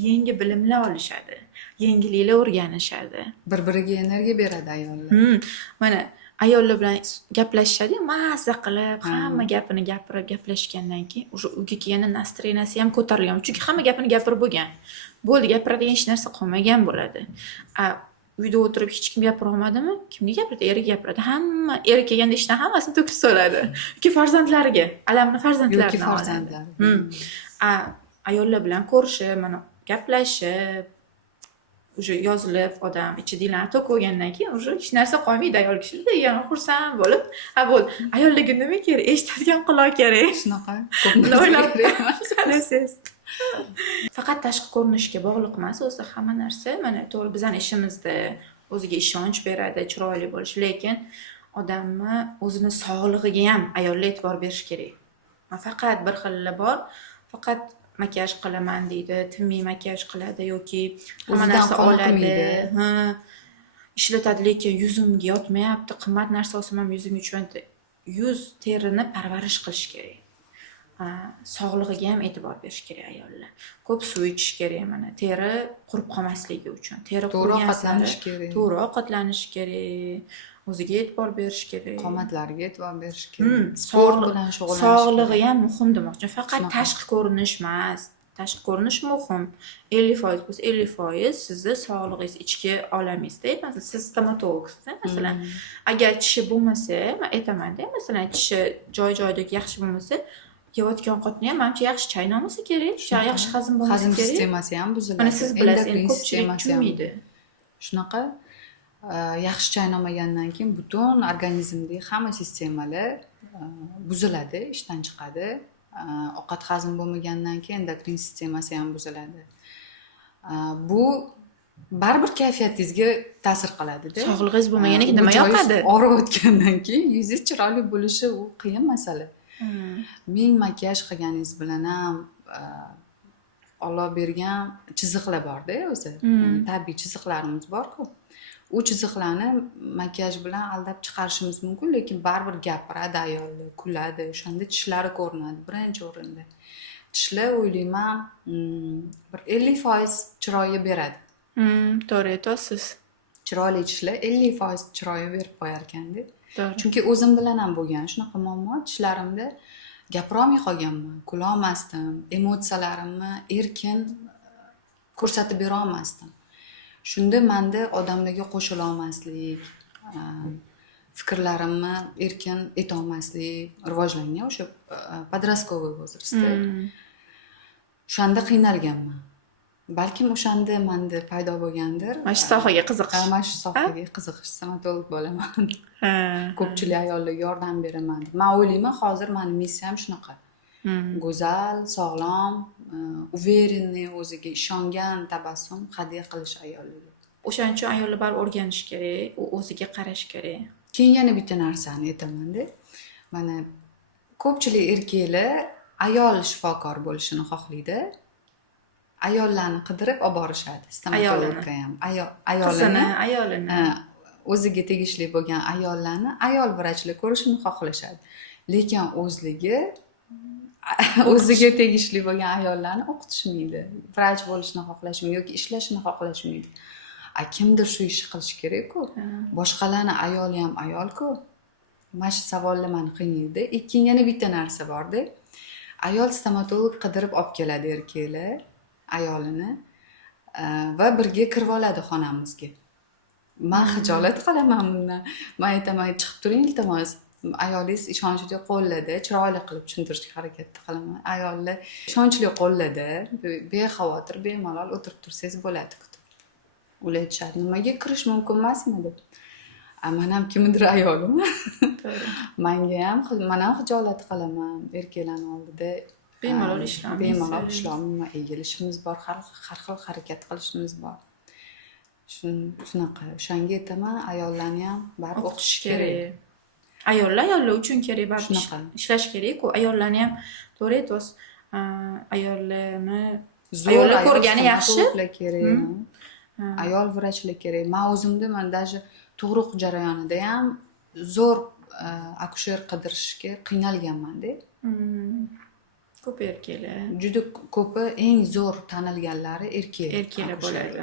yangi bilimlar olishadi. Yangiliklar o'rganishadi. Bir-biriga energiya beradi ayollar. Mana ayollar bilan gaplashishadi, mazza qilib, hamma gapini gapirib, gaplashgandan keyin o'sha uyga kelganda настроенияsi ham ko'tarilgan. Chunki hamma gapini gapirib bo'lgan. Bo'ldi, gapiradigan hech narsa qolmagan bo'ladi. Uyda o'tirib hech kim gapira olmadimi? Kimga gapiradi? Eriga gapiradi. Hamma eri kelganda ishdan hammasini to'kib soladi. Yoki farzandlariga, alamni farzandlariga oladi. Ayollar bilan ko'rishib, mana gaplashib, o'sha yozilib odam ichidagilarni to'kib olgandan keyin o'sha hech narsa qolmaydi ayol kishida. Yana xursand bo'lib, bo'ldi. Ayollarga nima kerak? Eshitadigan quloq kerak. Shunaqa. O'ylab qolasiz. Faqat tashqi ko'rinishga bog'liq emas, o'zi hamma narsa. Mana to'g'ri bizning ishimizda o'ziga ishonch beradi, chiroyli bo'lish, lekin odamni o'zini sog'lig'iga ham ayollar e'tibor berish kerak. Faqat bir xillar bor, faqat makiyaj qilaman deydi, timiy makiyaj qiladi yoki hamma narsa oladi, ishlatadi, lekin yuzimga yotmayapti, qimmat narsa olsam ham yuzimga tushmayapti. Yuz terini parvarish qilish kerak. Sog'lig'iga ham e'tibor berish kerak ayollar. Ko'p suv ichish kerak, mana teri qurib qolmasligi uchun. Teri to'g'ri ovqatlanish kerak. To'g'ri ovqatlanish kerak. o'ziga e'tibor berish kerak. Qomatlariga e'tibor berish kerak. Sport Sog'liq bilan shug'ullanish sog'lig'i kerak. ham muhim demoqchi. Faqat Shunaqa. tashqi ko'rinish emas. Tashqi ko'rinish muhim. 50% bo'lsa 50% sizni sog'lig'ingiz, ichki olamingizda. Masalan, siz stomatologsizda, masalan, agar tishi bo'lmasa, men aytaman-da, masalan, tishi joy-joyidagi yaxshi bo'lmasa, yeyotgan ovqatni ham menimcha yaxshi chaynamasa kerak, yaxshi hazm bo'lmasa Hazm kerak. sistemasi ham buziladi. Mana siz bilasiz, Endokrin endi ko'pchilik sistemasi ham tushunmaydi. shunaqa yaxshi chaynamagandan keyin butun organizmdagi hamma sistemalar buziladi, ishdan chiqadi. Ovqat hazm bo'lmagandan keyin endokrin sistemasi ham buziladi. Bu baribir kayfiyatingizga ta'sir qiladi-da. Sog'lig'ingiz bo'lmaganidan keyin nima yoqadi? Og'riyotgandan keyin yuzingiz chiroyli bo'lishi u qiyin masala. Ming makiyaj qilganingiz bilan ham Alloh bergan chiziqlar bor-da o'zi. Tabiiy chiziqlarimiz bor-ku. U chiziqlarni makiyaj bilan aldab chiqarishimiz mumkin, lekin baribir gapiradi ayollar, kuladi, o'shanda tishlari ko'rinadi birinchi o'rinda. Tishlar o'ylayman bir 50% chiroyli beradi. To'g'ri aytasiz. Chiroyli tishlar 50% chiroyli berib qo'yar ekanda. To'g'ri. Chunki o'zim bilan ham bo'lgan shunaqa muammo, tishlarimda gapirolmay qolganman, kula olmasdim, emotsiyalarimni erkin ko'rsatib bera olmasdim. Shunda menda odamlarga qo'shila olmaslik, fikrlarimni erkin ayta olmaslik rivojlangan o'sha подростковый возрastda. O'shanda qiynalganman. Balkim o'shanda menda paydo bo'lgandir. Mana shu sohaga qiziqish. Mana shu sohaga qiziqish, stomatolog bo'laman. Ko'pchilik ayollarga yordam beraman. Men o'ylayman, hozir meni missiyam shunaqa. Go'zal, sog'lom, уверенный, o'ziga ishongan tabassum hadya qilish ayollarga. O'shaning uchun ayollar baribir o'rganish kerak, u o'ziga qarash kerak. Keyin yana bitta narsani aytaman-da. Mana ko'pchilik erkaklar ayol shifokor bo'lishini xohlaydi. Ayollarni qidirib olib borishadi. Stomatologga ham. Ayolini. O'ziga tegishli bo'lgan ayollarni ayol vrachlar ko'rishini xohlashadi. Lekin o'ziga tegishli bo'lgan ayollarni o'qitishmaydi. Vrach bo'lishni xohlashmaydi yoki ishlashni xohlashmaydi. Kimdir shu ishni qilish kerak-ku. Boshqalarning ayoli ham ayol-ku. Mana shu savollar meni qiynaydi. Keyin yana bitta narsa bor-da. Ayol stomatolog qidirib olib keladi erkaklar ayolini va birga kirib oladi xonamizga. Men xijolat qilaman bundan. Men aytaman, chiqib turing iltimos. Ayolingiz ishonchli qo'llada, chiroyli qilib tushuntirishga harakat qilaman. Ayollar ishonchli qo'llada, bexavotir, bemalol o'tirib tursangiz bo'ladi. Ular aytishadi, nimaga kirish mumkin emasmi deb. Men ham kimdir ayolim. Men ham xijolat qilaman erkaklarning oldida. Bemalol ishlamaysiz. Bemalol ishlamayman, egilishimiz bor, har xil harakat qilishimiz bor. Shunaqa, o'shanga aytaman, ayollarni ham baribir o'qish kerak. Ayollar uchun kerak, baribir ishlash kerak-ku. Ayollarni ham to'g'ri aytasiz. Ayollar ko'rgani yaxshi. Ayol vrachlar kerak. Men o'zimda даже tug'ruq jarayonida ham zo'r akusher qidirishga qiynalganman-da. Ko'p erkaklar. Juda ko'pi eng zo'r tanilganlari erkaklar bo'ladi.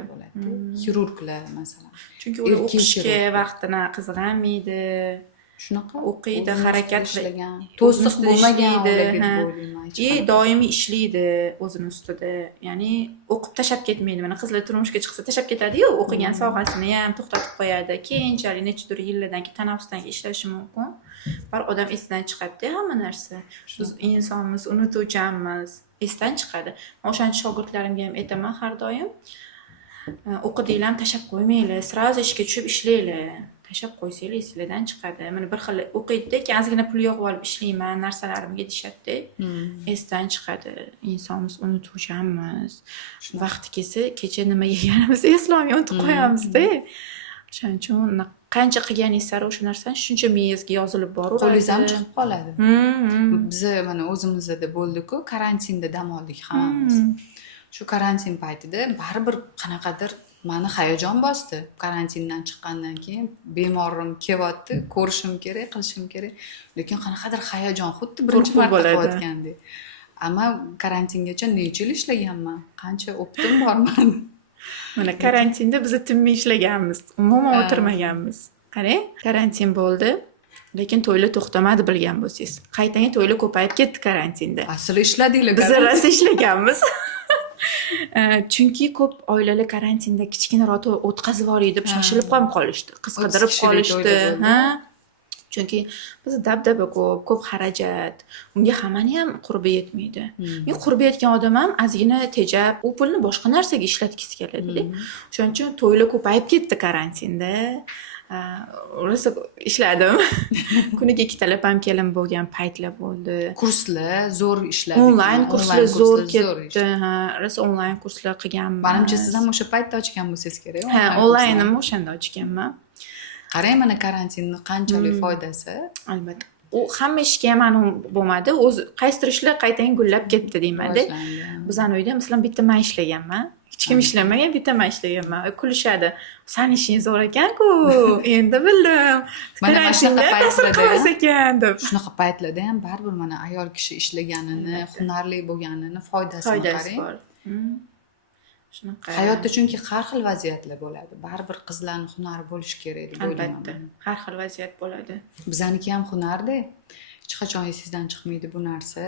Xirurglar masalan. Chunki ular o'qishga vaqtini qizg'anmaydi. Shunaqa o'qiydi, harakat qilgan, to'siq bo'lmagan doimiy ishlaydi o'zini ustida. Ya'ni o'qib tashab ketmaydi. Mana qizlar turmushga chiqsa tashab ketadi-yu, o'qigan sohasini ham to'xtatib qo'yadi. Keyinchalik nechadir yillardan keyin tanaffusdan keyin ishlashi mumkin. Bir odam esidan chiqadi hamma narsa. Biz insonmiz, unutuvchanmiz, esdan chiqadi. O'shaning shogirdlarimga ham aytaman har doim. O'qidinglar, tashab qo'ymanglar, sразу ishga tushib ishlanglar. Tashab qo'ysanglar sizlardan chiqadi. Mana bir xil o'qiydi, keyin ozgina pul yig'ib olib ishlayman, narsalarimga deyishadi. Esdan chiqadi. Insonmiz, unutuvchanmiz. Vaqti kelsa, kecha nima yeganimizni eslolmay unutib qo'yamiz-da. O'shaning uchun qancha qilganingiz sari o'sha narsani shuncha miyangizga yozilib boraveradi. Qo'lingiz ham chiqib qoladi. Biz mana o'zimizda bo'ldik-ku, karantinda dam oldik hammamiz. Shu karantin paytida baribir qanaqadir meni hayajon bosdi. Karantindan chiqqandan keyin bemorligim kelyapti, ko'rishim kerak, qilishim kerak. Lekin qanaqadir hayajon, xuddi birinchi marta qilayotgandek. Ammo karantingacha necha yil ishlaganman, qancha o'pitim borman. Mana karantinda biz tinmay ishlaganmiz, umuman o'tirmaganmiz. qarang, karantin bo'ldi, lekin to'ylar to'xtamadi bilgan bo'lsangiz. Qaytanga to'ylar ko'payib ketdi karantinda. Asli ishladinglar. Biz rosa ishlaganmiz. Chunki ko'p oilalar karantinda kichkinaroq to'y o'tkazib yuboray deb shoshilib ham qolishdi. Qisqadirib 30 kishilik qolishdi. to'ylar bo'ldi. Ha? Chunki biz dabdaba ko'p xarajat. Unga hammani ham qurbi yetmaydi. Men qurbi yetgan odam ham ozgina tejab, u pulni boshqa narsaga ishlatgisi keladi. O'shaning uchun to'ylar ko'payib ketdi karantinda. Rosa ishladim. Kuniga 2 talab ham kelin bo'lgan paytlar bo'ldi. Kurslar zo'r ishladik. Onlayn kurslar zo'r ketdi. Ha, rosa onlayn kurslar qilganman. Menimcha siz ham o'sha paytda ochgan bo'lsangiz kerak. Ha, onlaynimni o'shanda ochganman. Qarang, mana karantinning qanchalik foydasi. Albatta. U hamma ishga ham anu bo'lmadi. O'zi qaysidir ishlar qaytadan gullab ketdi deyman-da. Bizning uyda masalan bitta men ishlaganman. Hech kim ishlamagan, bitta men ishlaganman. Kulishadi. Sani ishing zo'r ekan-ku. Endi bildim. Mana shunaqa paytlarda ekan deb. Shunaqa paytlarda ham baribir mana ayol kishi ishlaganini, hunarli bo'lganini foydasini qarang. Bor. Shunaqa. Hayotda chunki har xil vaziyatlar bo'ladi. Baribir qizlarning hunari bo'lishi kerak deb o'ylayman. Albatta. Har xil vaziyat bo'ladi. Bizaniki ham hunarda. Hech qachon esingizdan chiqmaydi bu narsa.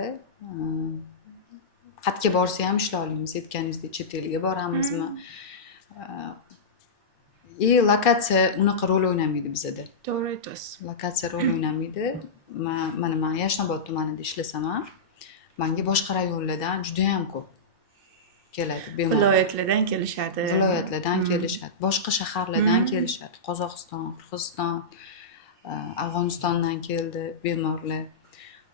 Xatga borsa ham ishlay olamiz. Aytganingizdek chet elga boramizmi? Lokatsiya unaqa rol o'ynamaydi bizda. To'g'ri aytasiz. Lokatsiya rol o'ynamaydi. Mana men Yashnobod tumanida ishlasam ham, menga boshqa rayonlardan juda ham ko'p keladi. Viloyatlardan kelishadi. Boshqa shaharlardan kelishadi. Qozog'iston, Qirg'iziston, Afg'onistondan keldi bemorlar.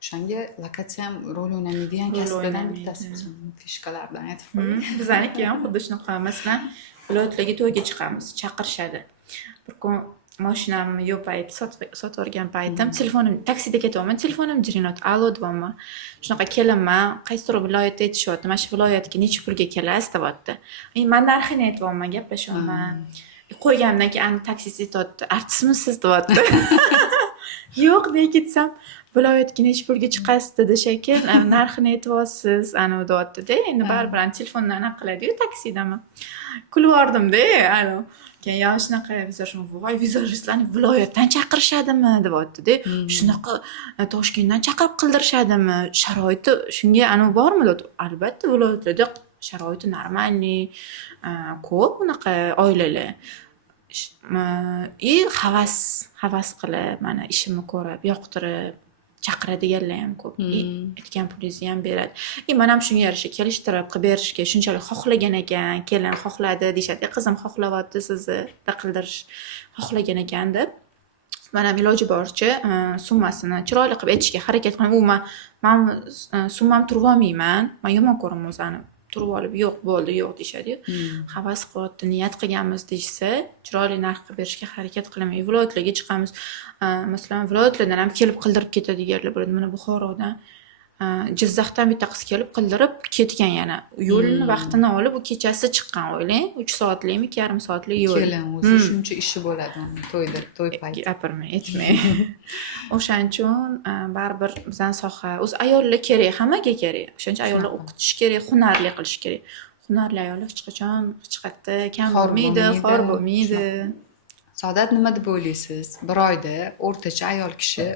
O'shanga lokatsiya ham rol o'ynamaydigan kasblardan bittasi fishkalardan aytib qo'ying. Bizaniki ham xuddi shunaqa. Masalan, viloyatlarga to'yga chiqamiz, chaqirishadi. Bir kun mashinamni yo'q payti sotib olgan paytim telefonim taksida ketyapman, telefonim jirinot. Alo deyapman. Shunaqa kelinman, qaysidir viloyatda aytishyapti. Mana shu viloyatga necha pulga kelasiz deyapti. Men narxini aytyapman, gaplashyapman. Qo'ygandan keyin taksist aytayapti, artistmisiz deyapti. Yo'q, nega ketsam viloyatga necha pulga chiqasiz dedi shekil, narxini aytyapsiz, anavi deyapti-da. Endi baribir telefondan anaqa qiladi-yu taksidami. Kulib yordim-da, anavi. Keyin yo shunaqa voy vizajistlarni viloyatdan chaqirishadimi deyapti-da. Shunaqa Toshkentdan chaqirib qildirishadimi? Sharoiti shunga anavi bormi? Albatta, viloyatlarda sharoiti normalniy, ko'p unaqa oilalar. Havas qilib, mana ishimni ko'rib, yoqtirib chaqiradiganlar ham ko'p. Aytgan pulingizni ham beradi. Men ham shunga yarasha kelishtirib qilib berishga shunchalik xohlagan ekan, kelin xohladi deyshadi. Qizim xohlayapti sizni qildirish xohlagan ekan deb. Men ham iloji boricha summasini chiroyli qilib aytishga harakat qilaman. Men summam turib olmayman. Men yomon ko'raman o'zini. Turib olib yo'q bo'ldi, yo'q deyshadi-yu. Havas qilyapti, niyat qilganmiz deysa, chiroyli narx qilib berishga harakat qilaman. Viloyatlarga chiqamiz. Masalan, viloyatlardan ham kelib qildirib ketadiganlar bo'ladi. Mana Buxorodan, Jizzaxdan bitta qiz kelib qildirib ketgan yana. Yo'lni vaqtini olib, u kechasi chiqqan, o'ylang. 3 soatlikmi, 2,5 soatlik yo'l. Kelin o'zi shuncha ishi bo'ladi to'yda, to'y payti. Gapirmay, aytmay. O'shaning uchun baribir bizning soha, o'zi ayollar kerak, hammaga kerak. O'shaning uchun ayollar o'qitish kerak, hunarli qilish kerak. Hunarli ayollar hech qachon hech qayerda kam bo'lmaydi, xor bo'lmaydi. Saodat, nima deb o'ylaysiz? Bir oyda o'rtacha ayol kishi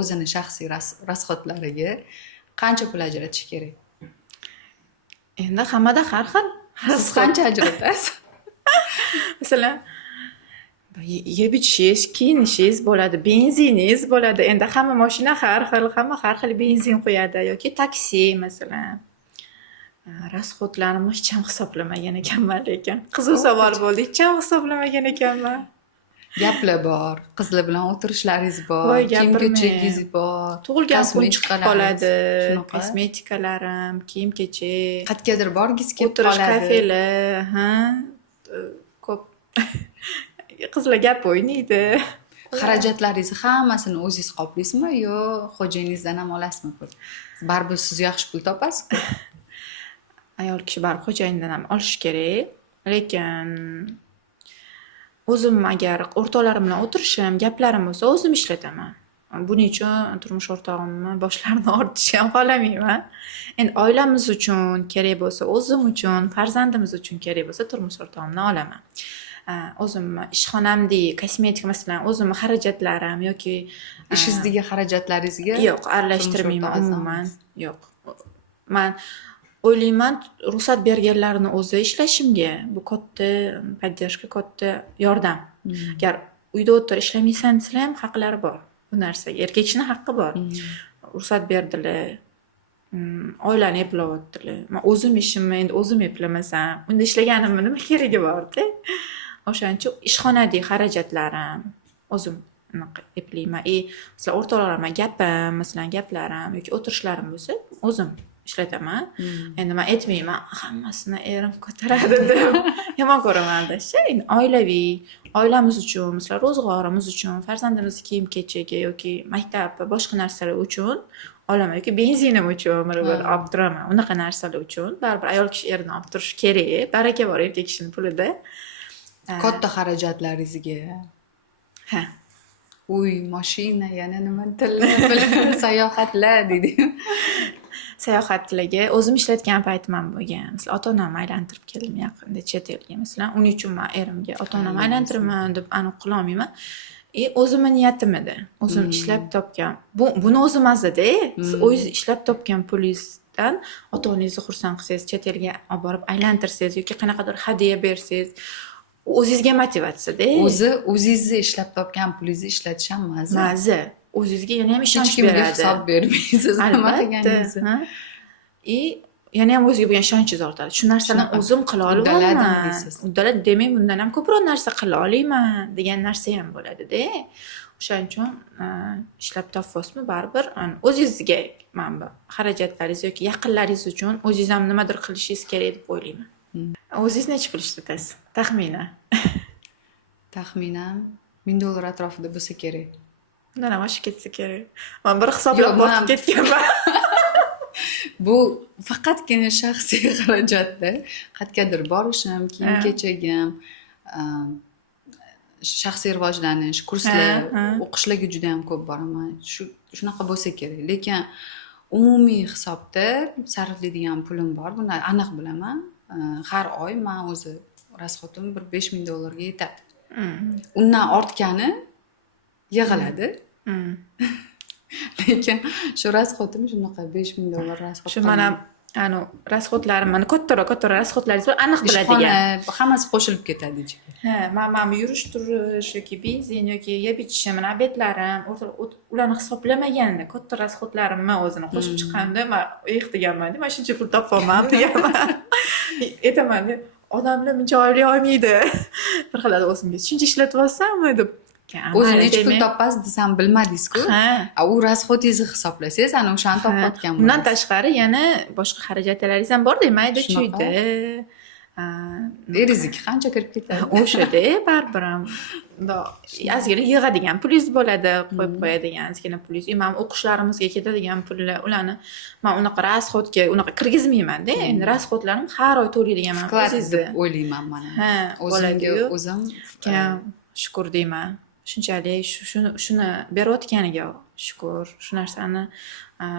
o'zini shaxsiy rasxodlariga qancha pul ajratish kerak? Endi hammada har xil. Siz qancha ajratasiz? Masalan, yeb ichishingiz, kiyinishingiz bo'ladi, benziningiz bo'ladi. Endi hamma mashina har xil benzin qo'yadi yoki taksi masalan. Rasxodlarimni hech ham hisoblamagan ekanman lekin. Qiziq savol bo'ldi, hech ham hisoblamagan ekanman. Gaplar bor, qizlar bilan o'tirishlaringiz bor, kiyim-kechagingiz bor, tug'ilgan kun chiqib qoladi, kosmetikalarim, kiyim-kechak, qayergadir borgingiz kelib o'tirish qoladi. kafelar, ko'p qizlar gap o'ynaydi. Xarajatlaringizni hammasini o'zingiz qoplaysizmi yo xo'jayiningizdan ham olasizmi pul? Baribir siz yaxshi pul topasiz-ku. Ayol kishi baribir xo'jayindan ham olish kerak, lekin o'zim agar o'rtoqlarim bilan o'tirishim, gaplarim bo'lsa, o'zim ishlataman. Buning uchun turmush o'rtog'imni boshlarini ortishni ham xohlamayman. Endi oilamiz uchun kerak bo'lsa, o'zim uchun, farzandimiz uchun kerak bo'lsa, turmush o'rtog'imni olaman. o'zimni ishxonamdek kosmetika masalan o'zimni xarajatlarim yoki Ishingizdagi xarajatlaringizga yo'q aralashtirmayman turmush umuman. Yo'q. Man o'ylayman ruxsat berganlarni o'zi ishlashimga bu katta поддержка, katta yordam. Agar uyda o'tir ishlamaysan desa ham haqlari bor. Bu narsaga erkak kishini haqqi bor. Ruxsat berdilar. Oilani eplayaptilar. Men o'zim ishimni endi o'zim eplamasam, unda ishlaganimni nima keragi bor-da? O'shaning uchun ishxonadagi xarajatlarim o'zim anaqa eplayman. Masalan, o'rtoqlarim gapim, masalan, gaplarim yoki o'tirishlarim bo'lsa, o'zim ishlataman. Endi men aytmayman, hammasini erim ko'taradi deb. Yomon ko'raman-da. Endi oilaviy, oilamiz uchun, masalan, ro'zg'orimiz uchun, farzandimiz kiyim-kechagi yoki maktab va boshqa narsalar uchun olaman yoki benzinim uchun bir olib turaman. Unaqa narsalar uchun baribir ayol kishi erdan olib turishi kerak. Baraka bor erkak kishining pulida. Katta xarajatlaringizga. Ha. Uy, mashina, yana nima tilla, sayohatlar deydi. Sayohatlarga o'zim ishlatgan paytim ham bo'lgan. Masalan, ota-onamni aylantirib keldim yaqinda chet elga masalan. Uning uchun men erimga ota-onamni aylantiraman deb aniq qila olmayman. O'zimni niyatim edi. O'zim ishlab topgan. Buni o'zim mazada. Siz o'zingiz ishlab topgan pulingizdan ota-onangizni xursand qilsangiz, chet elga olib borib aylantirsangiz yoki qanaqadir hadya bersangiz, o'zingizga motivatsiya-da. O'zingizni ishlab topgan pulingizni ishlatish ham maza. Maza. O'zingizga yana ham ishonch Hech kimga beradi. hisob bermaysiz nima qilganingizni. Yana ham o'zingizga bo'lgan ishonchingiz ortadi. Shu narsalarni o'zim qila olaman. Uddaladim, demak bundan ham ko'proq narsa qila olaman degan narsa ham bo'ladi-da. O'shaning uchun ishlab topsizmi baribir o'zingizga mana bu xarajatlaringiz yoki yaqinlaringiz uchun o'zingiz ham nimadir qilishingiz kerak deb o'ylayman. O'zingiz necha pul ishlatasiz? Taxminan. Taxminan $1000 atrofida bo'lsa kerak. Undan ham oshib ketsa kerak. Men bir hisoblab o'tib ketganman. Bu faqatgina shaxsiy xarajatda. Qayergadir borishim, kiyim-kechagim, shaxsiy rivojlanish, kurslar, o'qishlarga juda ham ko'p boraman. Shunaqa bo'lsa kerak. Lekin umumiy hisobda sarflaydigan pulim bor. Buni aniq bilaman. Har oy men o'zi rasxotim bir $5000 ga yetadi. Undan ortgani yig'iladi. Lekin shu rasxotim shunaqa $5000 rasxot. Shu mana rasxotlarim, mana kattaroq rasxotlaringiz bor, aniq biladigan. Hammasi qo'shilib ketadi ichiga. Men yurish-turish yoki benzin yoki yeb ichishim, obedlarim, ularni hisoblamaganda katta rasxotlarimni o'zini qo'shib chiqqanda men deganman, men shuncha pul topolmam deganman. Aytaman, odamlar buncha oylay olmaydi. Bir xilada o'zimga shuncha ishlatyapsanmi deb. O'zi necha pul topasiz desam bilmadingiz-ku. U rasxotingizni hisoblasangiz, ana o'shani topayotgan bo'lasiz. Bundan tashqari yana boshqa xarajatlaringiz ham bor-da, mayda-chuyda. Rizq qancha kirib ketadi? O'shada baribir ham ozgina yig'adigan pulingiz bo'ladi, qo'yib qo'yadigan ozgina pulingiz. Men o'qishlarimizga ketadigan pullar, ularni men unaqa rasxotga unaqa kirgizmayman-da. Endi rasxotlarim har oy to'laydiganman o'zingizni deb o'ylayman mana. O'zimga o'zim shukur deyman. Shunchalik shuni berayotganiga shukur. Shu narsani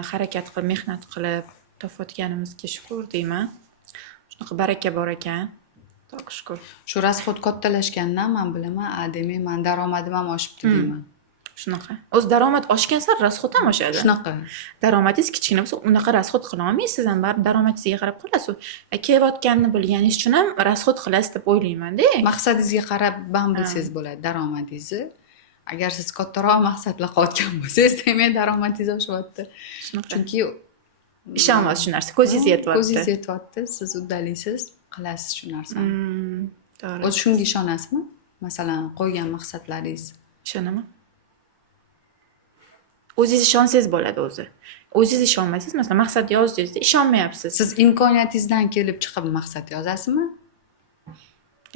harakat qilib, mehnat qilib topayotganimizga shukur deyman. Shunaqa baraka bor ekan. Xudoga shukur. Shu rasxot kattalashgandan men bilaman, demak men daromadim ham oshibdi deyman. Shunaqa. O'z daromad oshgan sari rasxot ham oshadi. Shunaqa. Daromadingiz kichkina bo'lsa, unaqa rasxot qila olmaysiz ham, baribir daromadingizga qarab qilasiz. Kelayotganini bilganingiz uchun ham rasxot qilasiz deb o'ylayman-da. Maqsadingizga qarab band bilsangiz bo'ladi daromadingizni. Agar siz kattaroq maqsadlar qo'ygan bo'lsangiz, demak daromadingiz oshyapti. Chunki ishonmas shu narsa, ko'zingizga yetyapti. Ko'zingizga yetyapti, siz uddalaysiz, qilasiz shu narsani. To'g'ri. O'z shunga ishonasizmi? Masalan, qo'ygan maqsadlaringiz. Ishonaman. O'zingiz ishonsangiz bo'ladi o'zi. O'zingiz ishonmaysiz, masalan, maqsad yozdingizda ishonmayapsiz. Siz imkoniyatingizdan kelib chiqib maqsad yozasizmi?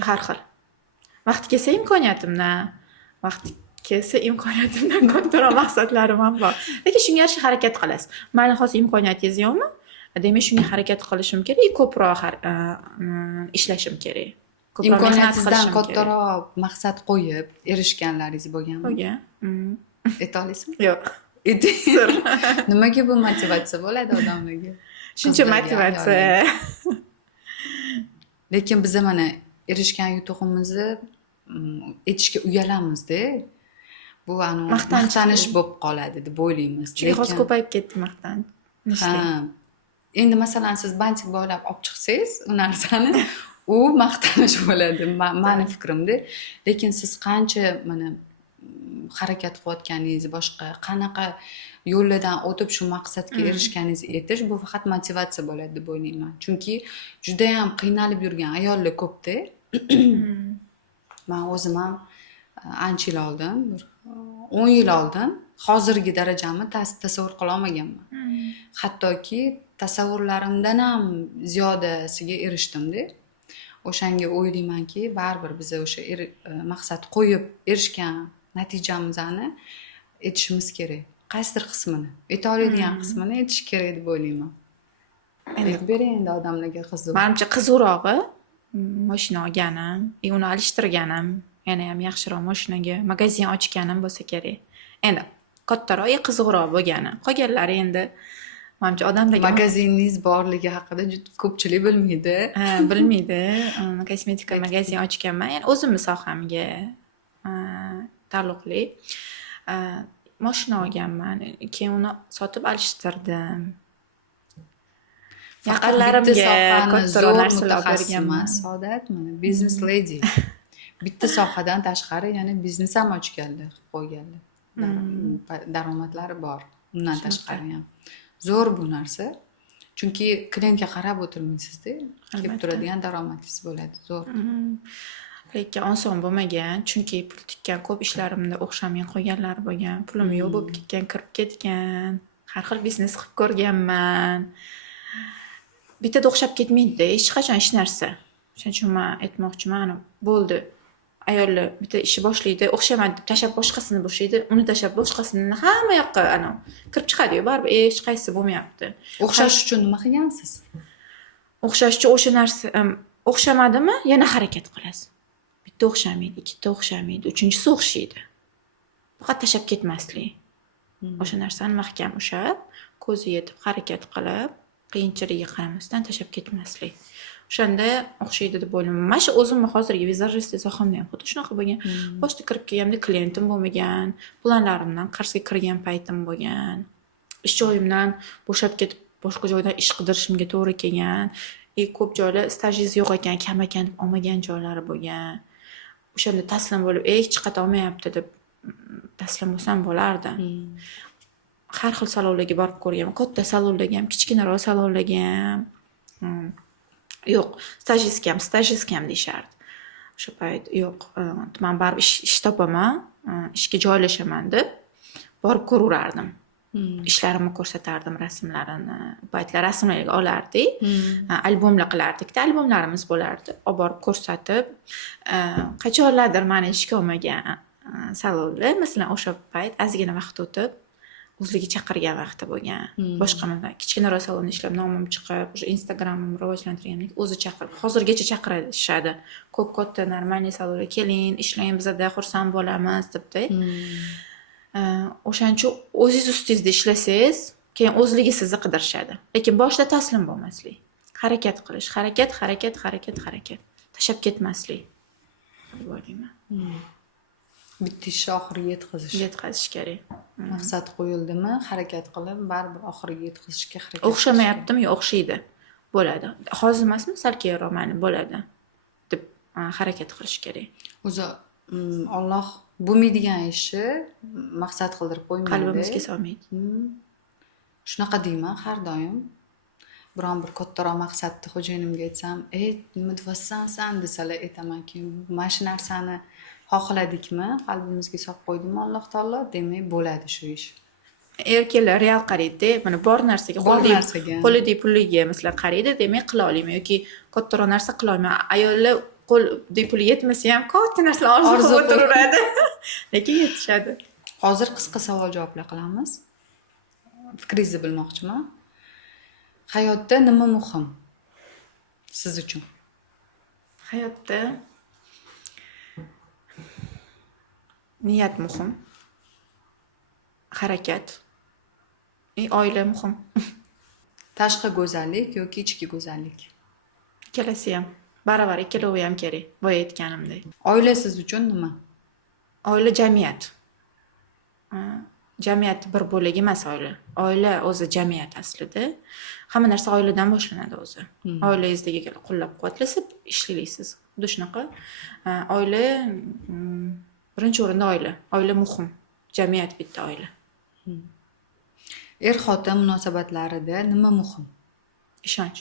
Har xil. Vaqt kelsa imkoniyatimdan, vaqt kelsa imkoniyatimdan kattaroq maqsadlarim ham bor. Lekin shunga yarasha harakat qilasiz. Mayli hozir imkoniyatingiz yo'qmi? Demak, shunga harakat qilishim kerak, ko'proq ishlashim kerak. Imkoniyatingizdan kattaroq maqsad qo'yib erishganlaringiz bo'lganmi? Bo'lgan. Ayta olasizmi? Yo'q. Sir. Nimaga bu motivatsiya bo'ladi odamlarga? Shuncha motivatsiya. Lekin biz mana erishgan yutug'imizni aytishga uyalamizda. Bu maqtanish bo'lib qoladi deb o'ylaymiz. Chunki hozir ko'payib ketdi maqtanishlik. Ha. Endi masalan siz bantik boylab olib chiqsangiz u narsani u maqtanish bo'ladi mani fikrimda. Lekin siz qancha mana harakat qilayotganingiz, boshqa qanaqa yo'llardan o'tib shu maqsadga erishganingizni aytish bu faqat motivatsiya bo'ladi deb o'ylayman. Chunki juda ham qiynalib yurgan ayollar ko'pda. Men o'zim ham ancha yil oldin, bir 10 yil oldin hozirgi darajamni tasavvur qila olmaganman. Hattoki tasavvurlarimdan ham ziyodasiga erishdim-da. O'shanga o'ylaymanki, baribir biz o'sha maqsad qo'yib erishgan natijamizni aytishimiz kerak. Qaysidir qismini, ayta oladigan qismini aytish kerak deb o'ylayman. Endi bering endi odamlarga qiziq. Menimcha qizurog'i mashina olganim, uni alishtirganim, yana ham yaxshiroq mashinaga magazin ochganim bo'lsa kerak. Endi kattaroq, qiziqroq bo'lgani. Qolganlari endi menimcha odamlarga magaziningiz borligi haqida juda ko'pchilik bilmaydi. Bilmaydi. Kosmetika magazin ochganman. Ya'ni o'zimning sohamga taalluqli mashina olganman. Keyin uni sotib alishtirdim. Yaqinlarimga kattaroq narsalar berganman. Saodat, mana business lady. Bitta sohadan tashqari yana biznes ham ochganlar, qo'yganlar. Daromadlari bor. Undan tashqari ham. Zo'r bu narsa. Chunki klientga qarab o'tirmaysizda. Kelib turadigan daromadingiz bo'ladi. Zo'r. Lekin oson bo'lmagan, chunki pul tikkan ko'p ishlarimda o'xshamay qo'yganlar bo'lgan. Pulim yo'q bo'lib ketgan, kirib ketgan. Har xil biznes qilib ko'rganman. Bittada o'xshab ketmaydi-da, hech qachon hech narsa. Shuning uchun men aytmoqchiman, bo'ldi. Ayollar bitta ishi boshlaydi, o'xshamadi deb tashab boshqasini boshlaydi, uni tashab boshqasini hamma yoqqa kirib chiqadi-yu, baribir hech qaysi bo'lmayapti. O'xshash uchun nima qilgansiz? O'xshash uchun o'sha narsa o'xshamadimi, yana harakat qilasiz. Bitta o'xshamaydi, ikkita o'xshamaydi, uchinchisi o'xshaydi. Faqat tashab ketmaslik. O'sha narsani mahkam ushlab, ko'zi yetib harakat qilib, qiyinchiligiga qaramasdan tashab ketmaslik. O'shanda o'xshaydi deb o'ylayman. Mana shu o'zimni hozirgi vizajistlik sohamda ham xuddi shunaqa bo'lgan. Boshda kirib kelganimda klientim bo'lmagan, planlarimdan qarshiga kirgan paytim bo'lgan. Ish joyimdan bo'shab ketib, boshqa joydan ish qidirishimga to'g'ri kelgan. Ko'p joylar stajingiz yo'q ekan, kam ekan deb olmagan joylari bo'lgan. O'shanda taslim bo'lib, hech qayerda olmayapti deb taslim bo'lsam bo'lardi. Har xil salonlarga borib ko'rganman. Katta salonlarga ham, kichkinaroq salonlarga ham. Yo'q, stajistkam deyishardi. O'sha payt yo'q, men baribir ish topaman, ishga joylashaman deb borib ko'raverardim. Ishlarimni ko'rsatardim, rasmlarini. U paytlar rasmlarga olardik, albomlar qilardik-da, albomlarimiz bo'lardi. Olib borib ko'rsatib, qachonlardir meni ishga olmagan salonlar, masalan, o'sha payt ozgina vaqt o'tib o'zligi chaqirgan vaqti bo'lgan. Boshqa mana kichkinaroq salonda ishlab, nomim chiqib, o'sha Instagramimni rivojlantirganimdan o'zi chaqirib, hozirgacha chaqirishadi. Ko'p katta normalniy salonga keling, ishlang, bizda xursand bo'lamiz debda. O'shaning uchun o'zingiz ustingizda ishlasangiz, keyin o'zligi sizni qidirishadi. Lekin boshida taslim bo'lmaslik. Harakat qilish, harakat. Tashab ketmaslik. deb o'ylayman. Bitta ishni oxiriga Yetkazish kerak. Maqsad qo'yildimi, harakat qilib, baribir oxiriga yetkazishga harakat. O'xshamayaptimi? Yo'q, o'xshaydi. Bo'ladi. Hozir emasmi, sal keyinroq mana bo'ladi deb harakat qilish kerak. O'zi Alloh bo'lmaydigan ishni maqsad qildirib qo'ymaydi. Qalbimizga solmaydi. Shunaqa deyman har doim. Biron bir kattaroq maqsadni xo'jayinimga aytsam, nima deyapsan desalar aytamanki, mana shu narsani xohladikmi, qalbimizga solib qo'ydimi Alloh taolo, demak bo'ladi shu ish. Erkaklar real qaraydi, mana bor narsaga, qo'lidagi puliga masalan qaraydi, demak qila olaman yoki kattaroq narsa qila olmayman. Ayollar qo'lidagi puli yetmasa ham katta narsalar orzu qilib o'tiraveradi. Lekin yetishadi. Hozir qisqa savol-javoblar qilamiz. Fikringizni bilmoqchiman. Hayotda nima muhim siz uchun? Hayotda niyat muhim. Harakat. Oila muhim. Tashqi go'zallik yoki ichki go'zallik? Ikkalasi ham Baravar ikkalovi ham kerak. Boya aytganimdek. Oila siz uchun nima? Oila jamiyat. Jamiyat bir bo'lagi emas oila. Oila o'zi jamiyat aslida. Hamma narsa oiladan boshlanadi o'zi. Oilangizdagi qo'llab-quvvatlasa ishlaysiz. Xuddi shunaqa. Oila birinchi o'rinda oila. Oila muhim. Jamiyat bitta oila. Er-xotin munosabatlarida nima muhim? Ishonch.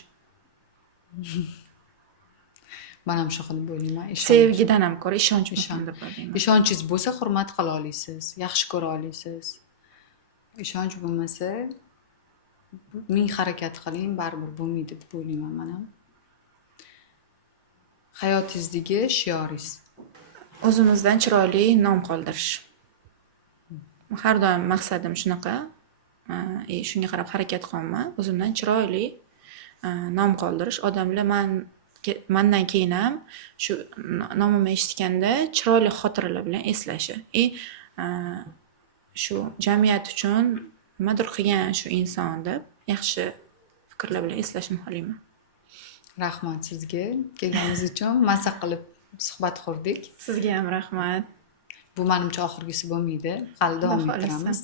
Men ham shu xil deb o'ylayman. Sevgidan ham ko'ra ishonch muhim deb o'ylayman. Ishonchingiz bo'lsa, hurmat qila olasiz, yaxshi ko'ra olasiz. Ishonch bo'lmasa, ming harakat qiling, baribir bo'lmaydi deb o'ylayman men ham. Hayotingizdagi shioringiz. O'zimizdan chiroyli nom qoldirish. Har doim maqsadim shunaqa. Shunga qarab harakat qilaman. O'zimdan chiroyli nom qoldirish. Odamlar mendan keyin ham shu nomimni eshitganda chiroyli xotiralar bilan eslashi. Shu jamiyat uchun nimadir qilgan shu inson deb yaxshi fikrlar bilan eslashni xohlayman. Rahmat sizga kelganingiz uchun. Mazza qilib suhbat qurdik. Sizga ham rahmat. Bu menimcha oxirgisi bo'lmaydi. Hali davom ettiramiz.